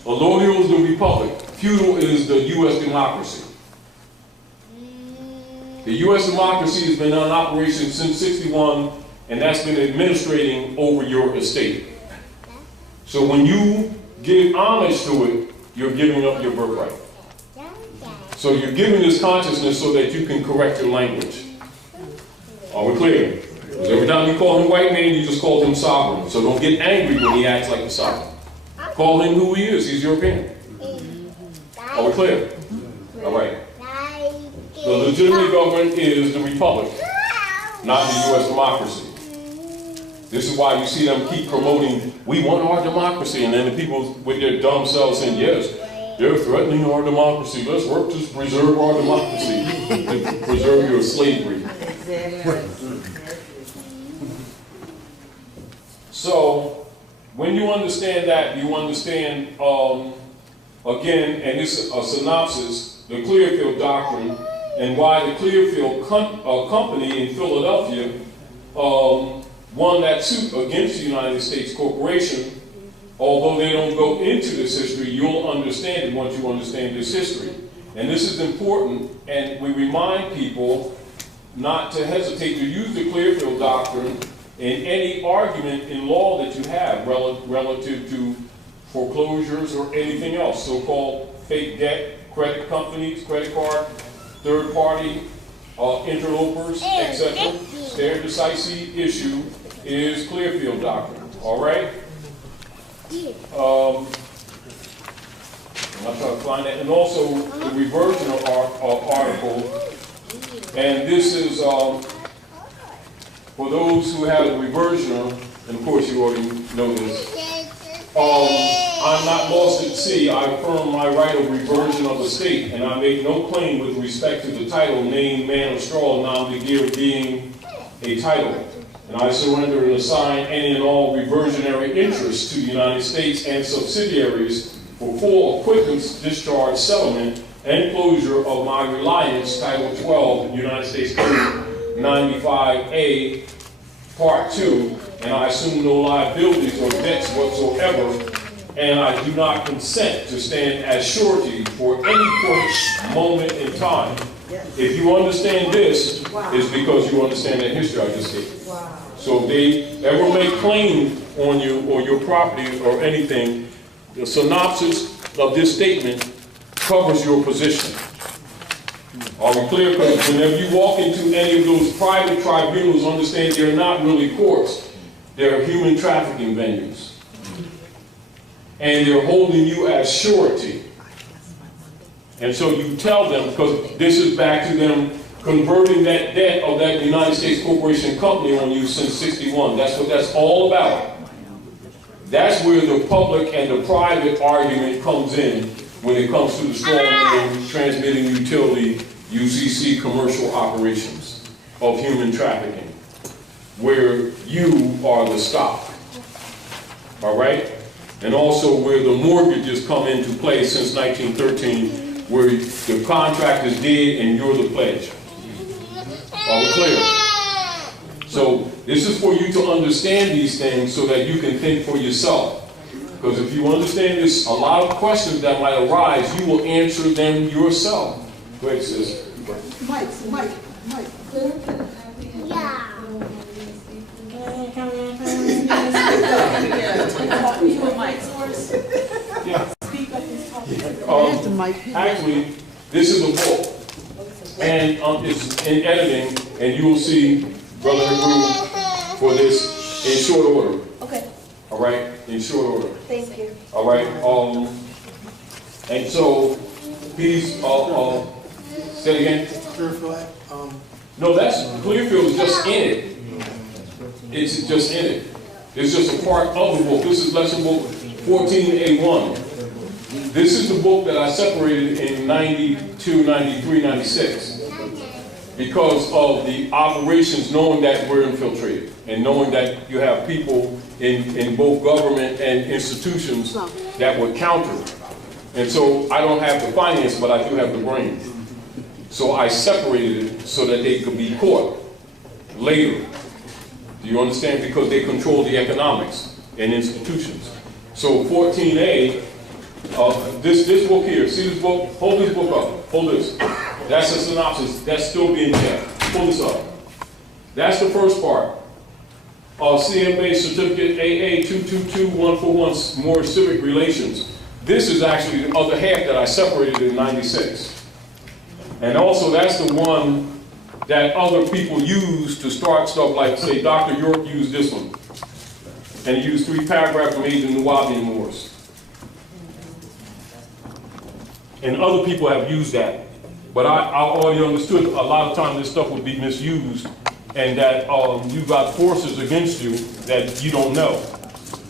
Allodial is the republic. Feudal is the U.S. democracy. The U.S. democracy has been in operation since '61, and that's been administrating over your estate. So when you give homage to it, you're giving up your birthright. So you're giving this consciousness so that you can correct your language. Are we clear? Because every time you call him white man, you just called him sovereign. So don't get angry when he acts like a sovereign. Call him who he is. He's European. Are we clear? All right. The legitimate government is the republic, not the U.S. democracy. This is why you see them keep promoting, we want our democracy, and then the people with their dumb selves saying, yes, they're threatening our democracy. Let's work to preserve our democracy, to preserve your slavery. So, when you understand that, you understand, again, and this is a synopsis, the Clearfield Doctrine, and why the Clearfield Company in Philadelphia won that suit against the United States Corporation. Although they don't go into this history, you'll understand it once you understand this history. And this is important, and we remind people not to hesitate to use the Clearfield Doctrine in any argument in law that you have relative to foreclosures or anything else, so-called fake debt, credit companies, credit card, third-party interlopers, etc. Stare decisis issue is Clearfield Doctrine. All right? I'm trying to find that. And also the reversion article. And this is for those who have a reversioner, and of course you already know this. I'm not lost at sea. I affirm my right of reversion of the state, and I make no claim with respect to the title, name, man, or straw, nom de guerre being a title. And I surrender and assign any and all reversionary interests to the United States and subsidiaries for full acquittance, discharge, settlement, and closure of my reliance, Title 12, United States Code 95A, Part 2, and I assume no liabilities or debts whatsoever, and I do not consent to stand as surety for any point, moment in time. If you understand this, it's because you understand that history I just gave. So if they ever make claim on you or your property or anything, the synopsis of this statement covers your position. Are we clear? Because whenever you walk into any of those private tribunals, understand they're not really courts. They're human trafficking venues. And they're holding you as surety. And so you tell them, because this is back to them converting that debt of that United States corporation company on you since '61. That's what that's all about. That's where the public and the private argument comes in when it comes to the strong man transmitting utility UCC commercial operations of human trafficking, where you are the stock. All right? And also where the mortgages come into play since 1913, where the contract is dead and you're the pledge. Are we clear? So this is for you to understand these things so that you can think for yourself. Because if you understand this, a lot of questions that might arise, you will answer them yourself. Go ahead, sis. Mike. Yeah. Actually, this is a book, and it's in editing, and you will see Brother Hebrew for this in short order. Okay, All right, in short order. thank you. All right. And so please, say again. Clearfield, No, that's Clearfield is just in it. It's just in it. It's just a part of the book. This is lesson book 14A1. This is the book that I separated in 92, 93, 96. Because of the operations, knowing that we're infiltrated, and knowing that you have people in both government and institutions that would counter. And so I don't have the finance, but I do have the brain. So I separated it so that they could be caught later. Do you understand? Because they control the economics and institutions. So 14A, this book here, see this book? Hold this book up. Hold this. That's a synopsis. That's still being checked. Pull this up. That's the first part. CMA Certificate AA 222141, Moorish Civic Relations. This is actually the other half that I separated in 96. And also that's the one that other people use to start stuff like, say, Dr. York used this one. And he used 3 paragraphs from Agent Nuwabi and Morris. And other people have used that. But I already understood a lot of times this stuff would be misused and that you've got forces against you that you don't know.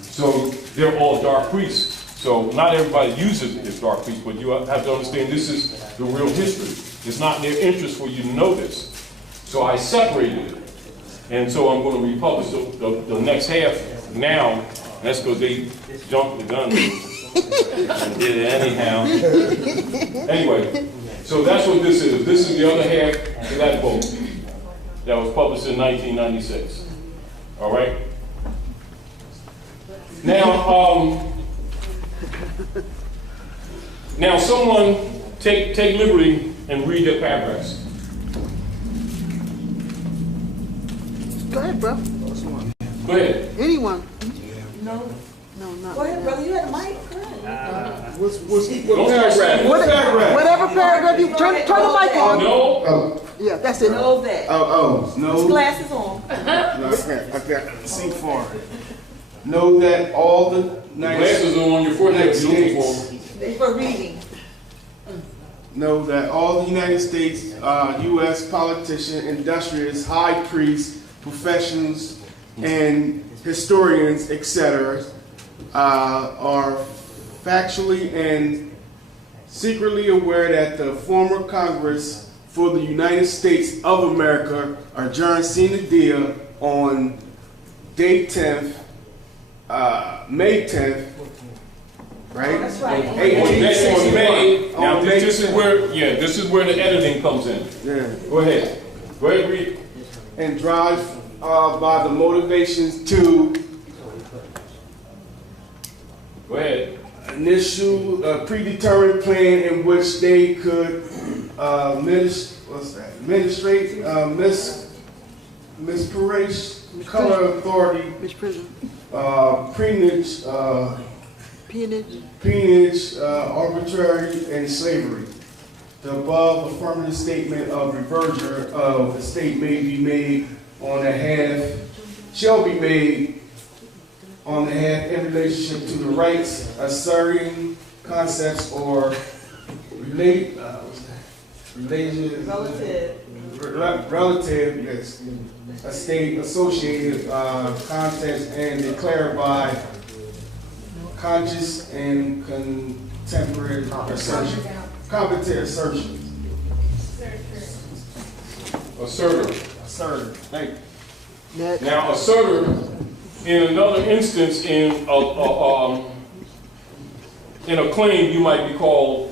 So they're all dark priests. So not everybody uses it as dark priests, but you have to understand this is the real history. It's not in their interest for you to know this. So I separated it. And so I'm going to republish the next half now. That's because they jumped the gun and did it anyhow. Anyway, so that's what this is. This is the other half of that book that was published in 1996. All right? Now someone take liberty and read their paragraphs. Go ahead, bro. Go ahead. Anyone. No. No, not. Go ahead, brother. You had a mic. Go ahead. What paragraph? What paragraph? Whatever paragraph you turn the mic on. No. Yeah, that's it. Know that. No. Glasses on. Okay. Sing for it. Know that all the Glasses are on your forehead. United You're looking for them. They for reading. Know that all the United States, U.S. politicians, industrialists, high priests, professionals, and historians, etc., are factually and secretly aware that the former Congress for the United States of America adjourned sine die on day 10th, May 10th, right? That's right. On May. Now On May this is 10th. this is where the editing comes in. Yeah. Go ahead. Go ahead, read. And drive by the motivations to Go ahead. initial predetermined plan in which they could administrate misprice, color authority, Misprision. peonage, arbitrary, and slavery. The above affirmative statement of reversion of the state may be made on the half, shall be made on the half in relationship to the rights, asserting concepts or related, relative, yes, a state associated context and declared by conscious and contemporary assertion. Competent assertion. Asserter. Assertion. Thank you. Next. Now, asserter, in another instance, in a claim, you might be called,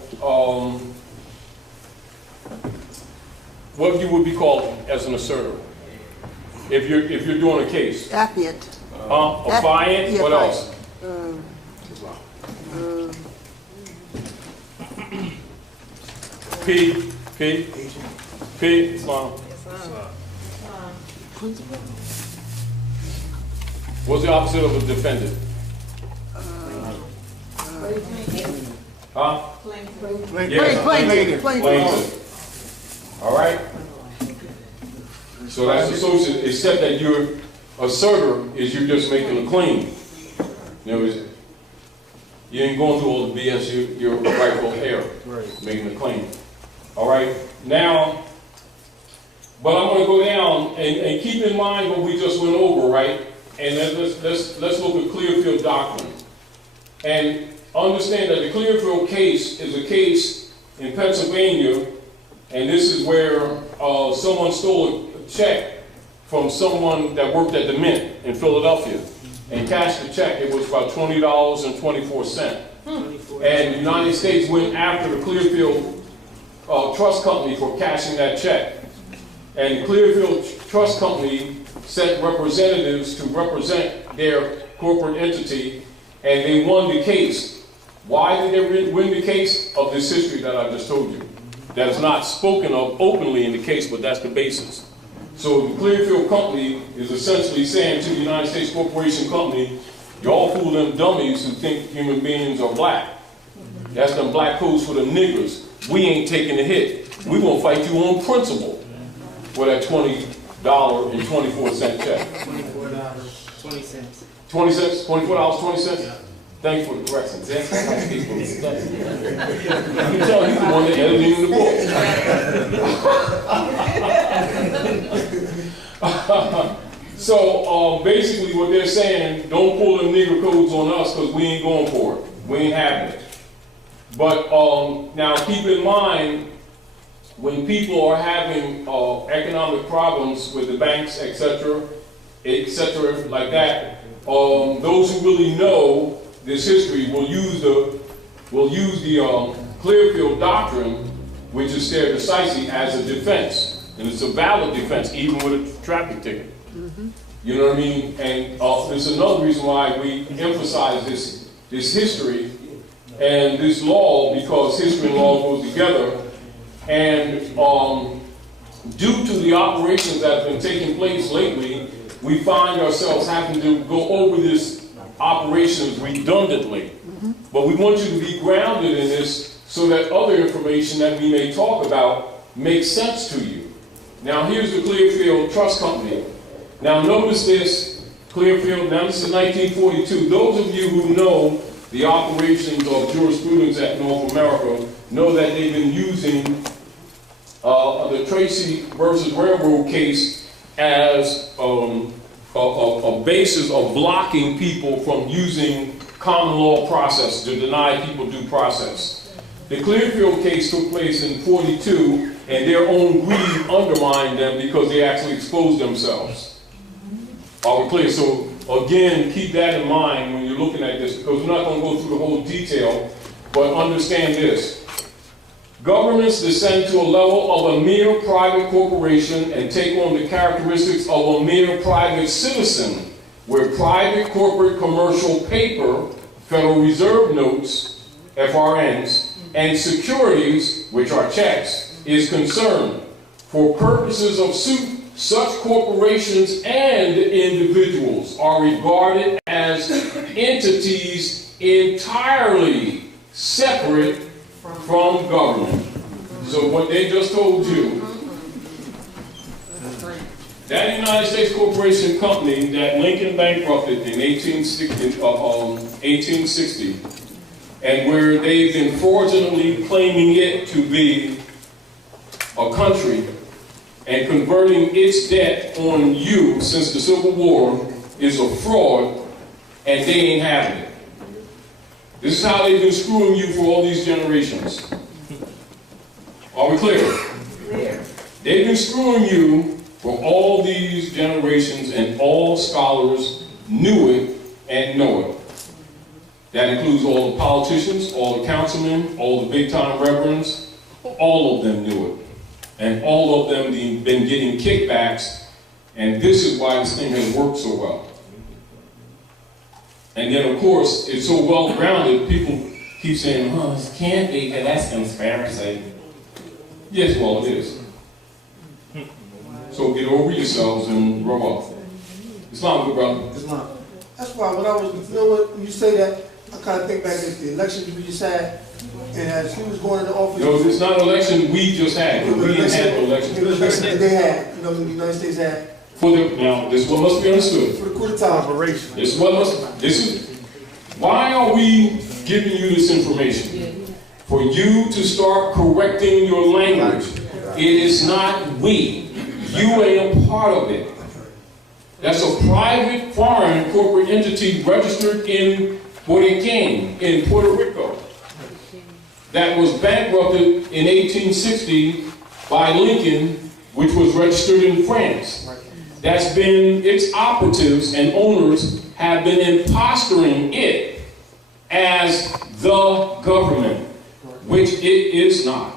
what you would be called as an asserter, if you're doing a case. Affiant. Affiant. Yeah, What affiant. else? P. Islam. Principal. What's the opposite of a defendant? Huh? Yes, Plaintiff. plaintiff. All right? So that's associated, except that your asserter is you're just making a claim. In other words, you ain't going through all the BS, you're rightful heir, making a claim. All right? Now, but I'm going to go down and keep in mind what we just went over, right? And then let's look at Clearfield doctrine. And understand that the Clearfield case is a case in Pennsylvania, and this is where someone stole a check from someone that worked at the Mint in Philadelphia and cashed the check. It was about $20.24. And the United States went after the Clearfield Trust Company for cashing that check. And the Clearfield Trust Company sent representatives to represent their corporate entity, and they won the case. Why did they win the case? Of this history that I just told you. That is not spoken of openly in the case, but that's the basis. So the Clearfield Company is essentially saying to the United States Corporation Company, y'all fool them dummies who think human beings are black. That's them black codes for them niggers. We ain't taking the hit. We gonna fight you on principle for that $20.24 check. $24.20. 20 cents? $24.20? Thank you for the correction. That's how I speak for this stuff. You can tell he's the one that edited the book. So basically what they're saying, don't pull them nigger codes on us because we ain't going for it. We ain't having it. But now keep in mind, when people are having economic problems with the banks, etc., like that, those who really know this history will use the Clearfield doctrine, which is stare decisis, as a defense, and it's a valid defense, even with a traffic ticket. You know what I mean? And there's another reason why we emphasize this history and this law, because history and law goes together. And due to the operations that have been taking place lately, we find ourselves having to go over this operations redundantly. But we want you to be grounded in this so that other information that we may talk about makes sense to you. Now here's the Clearfield Trust Company. Now notice this, Clearfield, now this is 1942. Those of you who know the operations of jurisprudence at North America know that they've been using the Tracy versus Railroad case as a basis of blocking people from using common law process to deny people due process. The Clearfield case took place in 42, and their own greed undermined them because they actually exposed themselves. Are we clear? So again, keep that in mind when you're looking at this, because we're not going to go through the whole detail, but understand this. Governments descend to a level of a mere private corporation and take on the characteristics of a mere private citizen, where private corporate commercial paper, Federal Reserve notes, FRNs, and securities, which are checks, is concerned. For purposes of suit, such corporations and individuals are regarded as entities entirely separate from government. So what they just told you, that United States Corporation Company that Lincoln bankrupted in 1860, and where they've been fraudulently claiming it to be a country and converting its debt on you since the Civil War, is a fraud, and they ain't having it. This is how they've been screwing you for all these generations. Are we clear? Clear. They've been screwing you for all these generations, and all scholars knew it and know it. That includes all the politicians, all the councilmen, all the big-time reverends. All of them knew it. And all of them been getting kickbacks, and this is why this thing has worked so well. And then, of course, it's so well-grounded, people keep saying, oh, this can't be, because that's conspiracy. Yes, well, it is. So get over yourselves and rub off. It's not good, brother. It's not. That's why when I was, you know what, when you say that, I kind of think back at the elections we just had, and as he was going into office. No, it's not an election we just had. We didn't have an election. The election that they had, you know, the United States had. Now, this is what must be understood. For the coup d'etat operation. Why are we giving you this information? For you to start correcting your language. It is not we. You ain't a part of it. That's a private foreign corporate entity registered in Borinquen in Puerto Rico that was bankrupted in 1860 by Lincoln, which was registered in France. That's been, its operatives and owners have been impostoring it as the government, which it is not.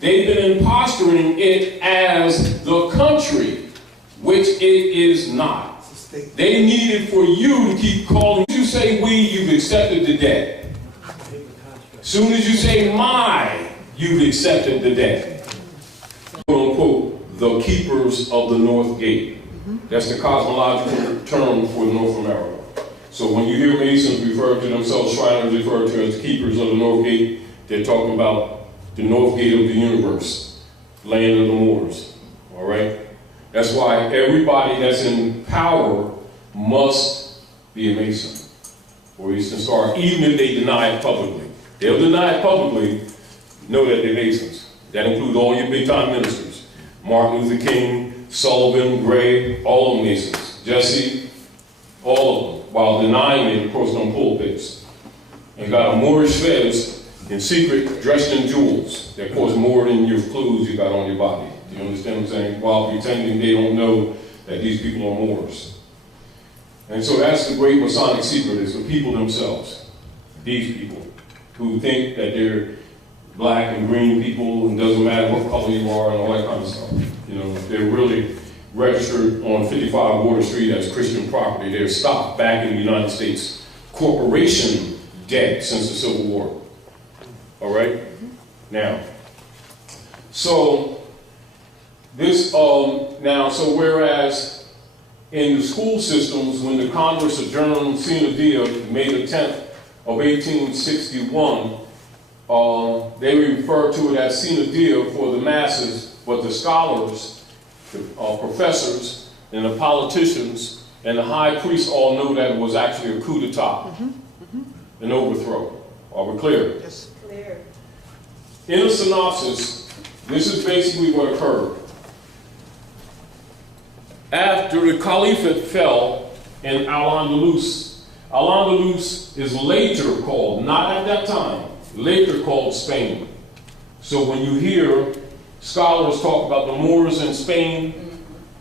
They've been impostoring it as the country, which it is not. They needed for you to keep calling. As you say we, you've accepted the debt. Soon as you say my, you've accepted the debt. Quote unquote, the keepers of the North Gate. That's the cosmological term for North America. So when you hear Masons refer to themselves, Shriners refer to as keepers of the North Gate, they're talking about the North Gate of the universe, land of the Moors. All right? That's why everybody that's in power must be a Mason, or Eastern Star, even if they deny it publicly. They'll deny it publicly, know that they're Masons. That includes all your big-time ministers. Martin Luther King, Sullivan, Gray, all of them Masons. Jesse, all of them, while denying it, of course, on pulpits. And got a Moorish fez in secret, dressed in jewels that cost more than your clothes you got on your body. Do you understand what I'm saying? While pretending they don't know that these people are Moors. And so that's the great Masonic secret, is the people themselves. These people who think that they're black and green people and doesn't matter what color you are and all that kind of stuff. You know, they're really registered on 55 Water Street as Christian property. They're stopped back in the United States corporation debt since the Civil War. All right? Now, so this, so whereas in the school systems, when the Congress adjourned sine die, May the 10th of 1861, they refer to it as sine die for the masses, but the scholars, the professors, and the politicians, and the high priests all know that it was actually a coup d'etat, an overthrow. Are we clear? Yes. Clear. In a synopsis, this is basically what occurred. After the Caliphate fell in Al-Andalus, Al-Andalus is later called, not at that time, later called Spain. So when you hear scholars talk about the Moors in Spain,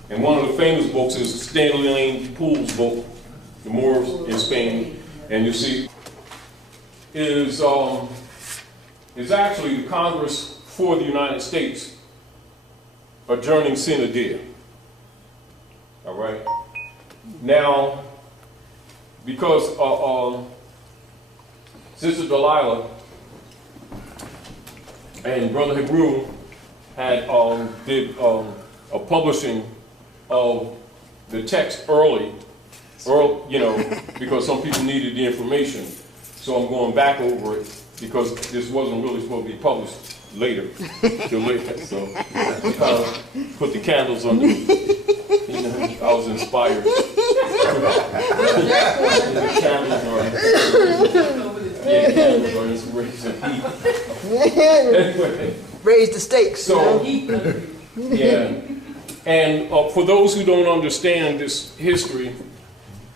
and one of the famous books is Stanley Lane Poole's book, The Moors in Spain, and you see, is actually the Congress for the United States adjourning sine die. All right? Now, because Sister Delilah and Brother Hebrew had did a publishing of the text early, you know, because some people needed the information. So I'm going back over it because this wasn't really supposed to be published later, till later. So put the candles on the, you know, I was inspired. The candles are inspiration. Anyway. Raise the stakes. So, yeah. And for those who don't understand this history,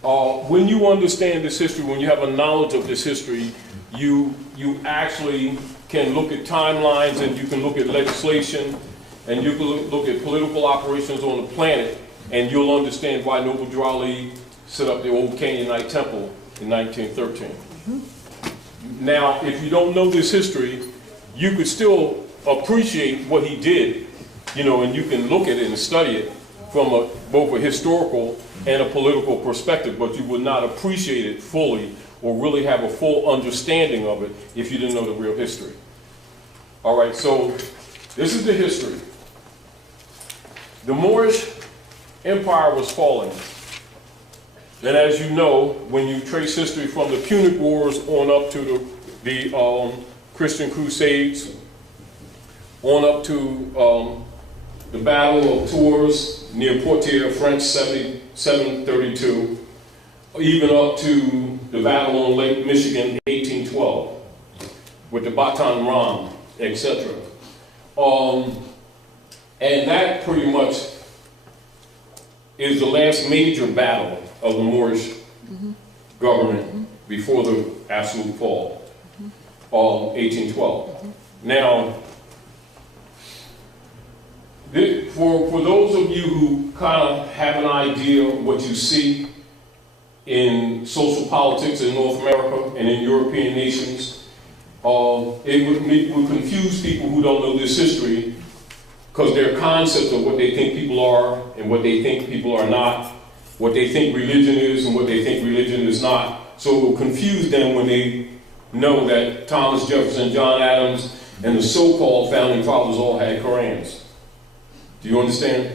when you understand this history, when you have a knowledge of this history, you actually can look at timelines and you can look at legislation and you can look at political operations on the planet, and you'll understand why Noble Drew Ali set up the old Canaanite temple in 1913. Now, if you don't know this history, you could still appreciate what he did, you know, and you can look at it and study it from both a historical and a political perspective, but you would not appreciate it fully or really have a full understanding of it if you didn't know the real history. All right, so this is the history. The Moorish Empire was falling. And as you know, when you trace history from the Punic Wars on up to the Christian Crusades, on up to the Battle of Tours near Poitiers, French 732, even up to the Battle on Lake Michigan, 1812, with the Baton Rouge, etc. And that pretty much is the last major battle of the Moorish government before the absolute fall of 1812. Now, for those of you who kind of have an idea of what you see in social politics in North America and in European nations, it would confuse people who don't know this history, because their concepts of what they think people are and what they think people are not, what they think religion is and what they think religion is not. So it will confuse them when they know that Thomas Jefferson, John Adams, and the so-called founding fathers all had Korans. Do you understand?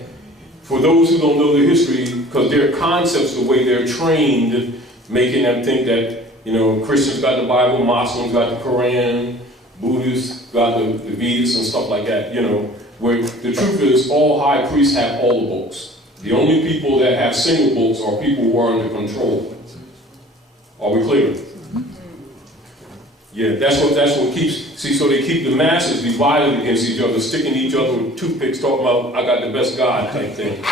For those who don't know the history, because their concepts, the way they're trained, making them think that, you know, Christians got the Bible, Muslims got the Quran, Buddhists got the Vedas and stuff like that, you know, where the truth is all high priests have all the books. The only people that have single books are people who are under control. Are we clear? Yeah, that's what keeps, see, so they keep the masses divided against each other, sticking each other with toothpicks, talking about, I got the best God type thing.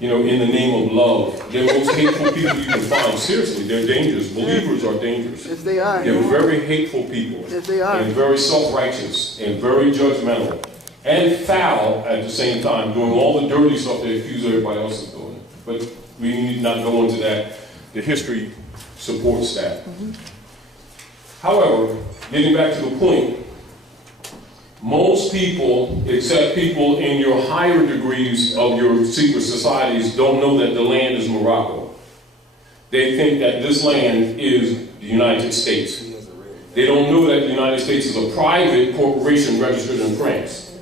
You know, in the name of love. They're the most hateful people you can find. Seriously, they're dangerous. Believers are dangerous. Yes, they are. They're very hateful people. Yes, they are. And very self-righteous and very judgmental. And foul at the same time, doing all the dirty stuff they accuse everybody else of doing. But we need not go into that. The history supports that. However, getting back to the point, most people, except people in your higher degrees of your secret societies, don't know that the land is Morocco. They think that this land is the United States. They don't know that the United States is a private corporation registered in France.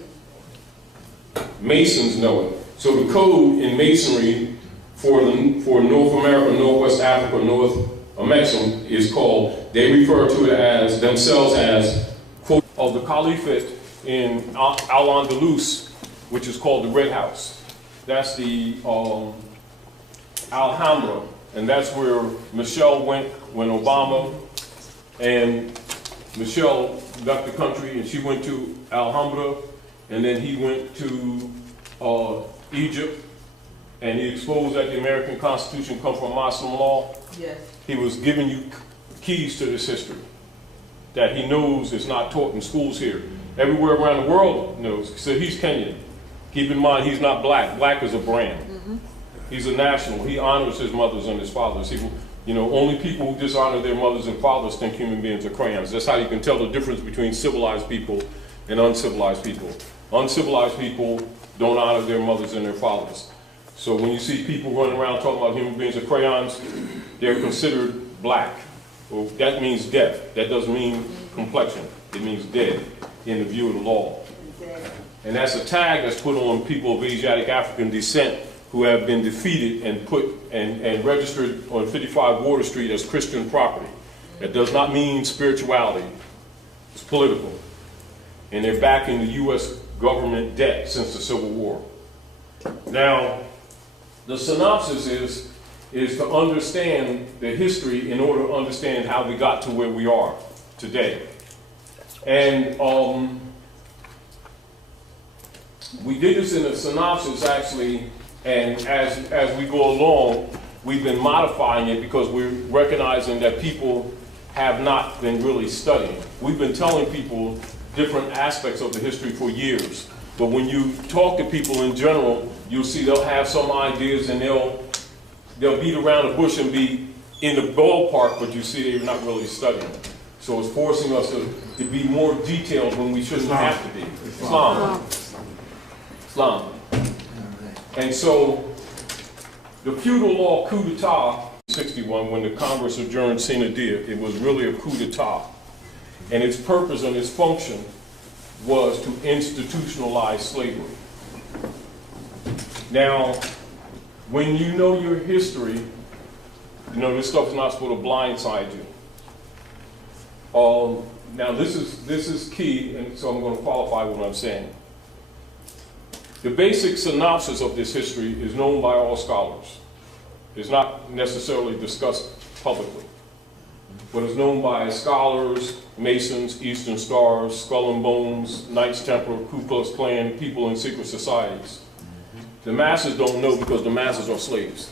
Masons know it. So the code in Masonry for North America, Northwest Africa, North Amexem is called, they refer to it as, themselves as, quote, of the Caliphate in Al-Andalus, which is called the Red House. That's the Alhambra, and that's where Michelle went when Obama and Michelle left the country, and she went to Alhambra, and then he went to Egypt, and he exposed that the American Constitution comes from Muslim law. Yes. He was giving you keys to this history that he knows is not taught in schools here. Everywhere around the world knows. So he's Kenyan. Keep in mind, he's not black. Black is a brand. He's a national. He honors his mothers and his fathers. He, you know, only people who dishonor their mothers and fathers think human beings are crayons. That's how you can tell the difference between civilized people and uncivilized people. Uncivilized people don't honor their mothers and their fathers. So when you see people running around talking about human beings with crayons, they're considered black. Well, that means deaf. That doesn't mean complexion. It means dead in the view of the law. And that's a tag that's put on people of Asiatic African descent who have been defeated and put and registered on 55 Water Street as Christian property. That does not mean spirituality. It's political. And they're backing the U.S. government debt since the Civil War. Now, the synopsis is to understand the history in order to understand how we got to where we are today. And we did this in a synopsis actually, and as we go along, we've been modifying it because we're recognizing that people have not been really studying. We've been telling people different aspects of the history for years. But when you talk to people in general, you'll see they'll have some ideas and they'll beat around the bush and be in the ballpark, but you see they're not really studying. So it's forcing us to be more detailed when we shouldn't have to be. Islam. And so the feudal law coup d'etat in 61, when the Congress adjourned sine die, it was really a coup d'etat. And its purpose and its function was to institutionalize slavery. Now, when you know your history, you know this stuff is not supposed to blindside you. Now this is key, and so I'm going to qualify what I'm saying. The basic synopsis of this history is known by all scholars. It's not necessarily discussed publicly, but it's known by scholars, Masons, Eastern Stars, Skull and Bones, Knights Templar, Ku Klux Klan, people in secret societies. The masses don't know because the masses are slaves,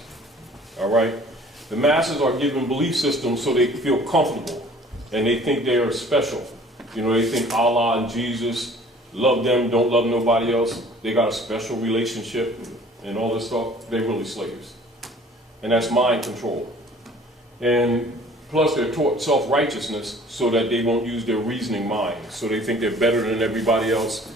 all right? The masses are given belief systems so they feel comfortable and they think they are special. You know, they think Allah and Jesus, love them, don't love nobody else. They got a special relationship and all this stuff. They're really slaves. And that's mind control. And plus they're taught self-righteousness so that they won't use their reasoning mind. So they think they're better than everybody else.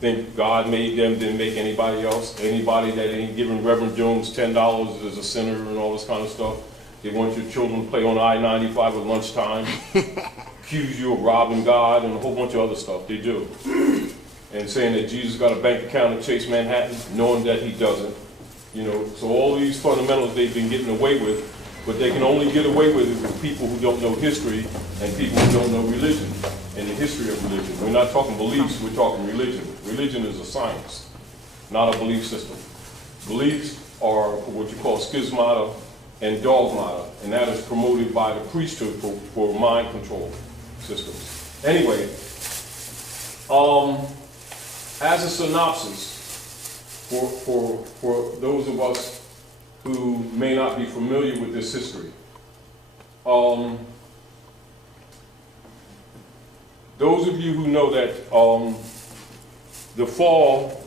Think God made them, didn't make anybody else. Anybody that ain't giving Reverend Jones $10 is a sinner and all this kind of stuff. They want your children to play on I-95 at lunchtime, accuse you of robbing God and a whole bunch of other stuff. They do. And saying that Jesus got a bank account in Chase Manhattan, knowing that he doesn't. You know, so all these fundamentals they've been getting away with, but they can only get away with it with people who don't know history and people who don't know religion and the history of religion. We're not talking beliefs, we're talking religion. Religion is a science, not a belief system. Beliefs are what you call schismata and dogmata, and that is promoted by the priesthood for mind control systems. Anyway, as a synopsis, for those of us who may not be familiar with this history, those of you who know that the fall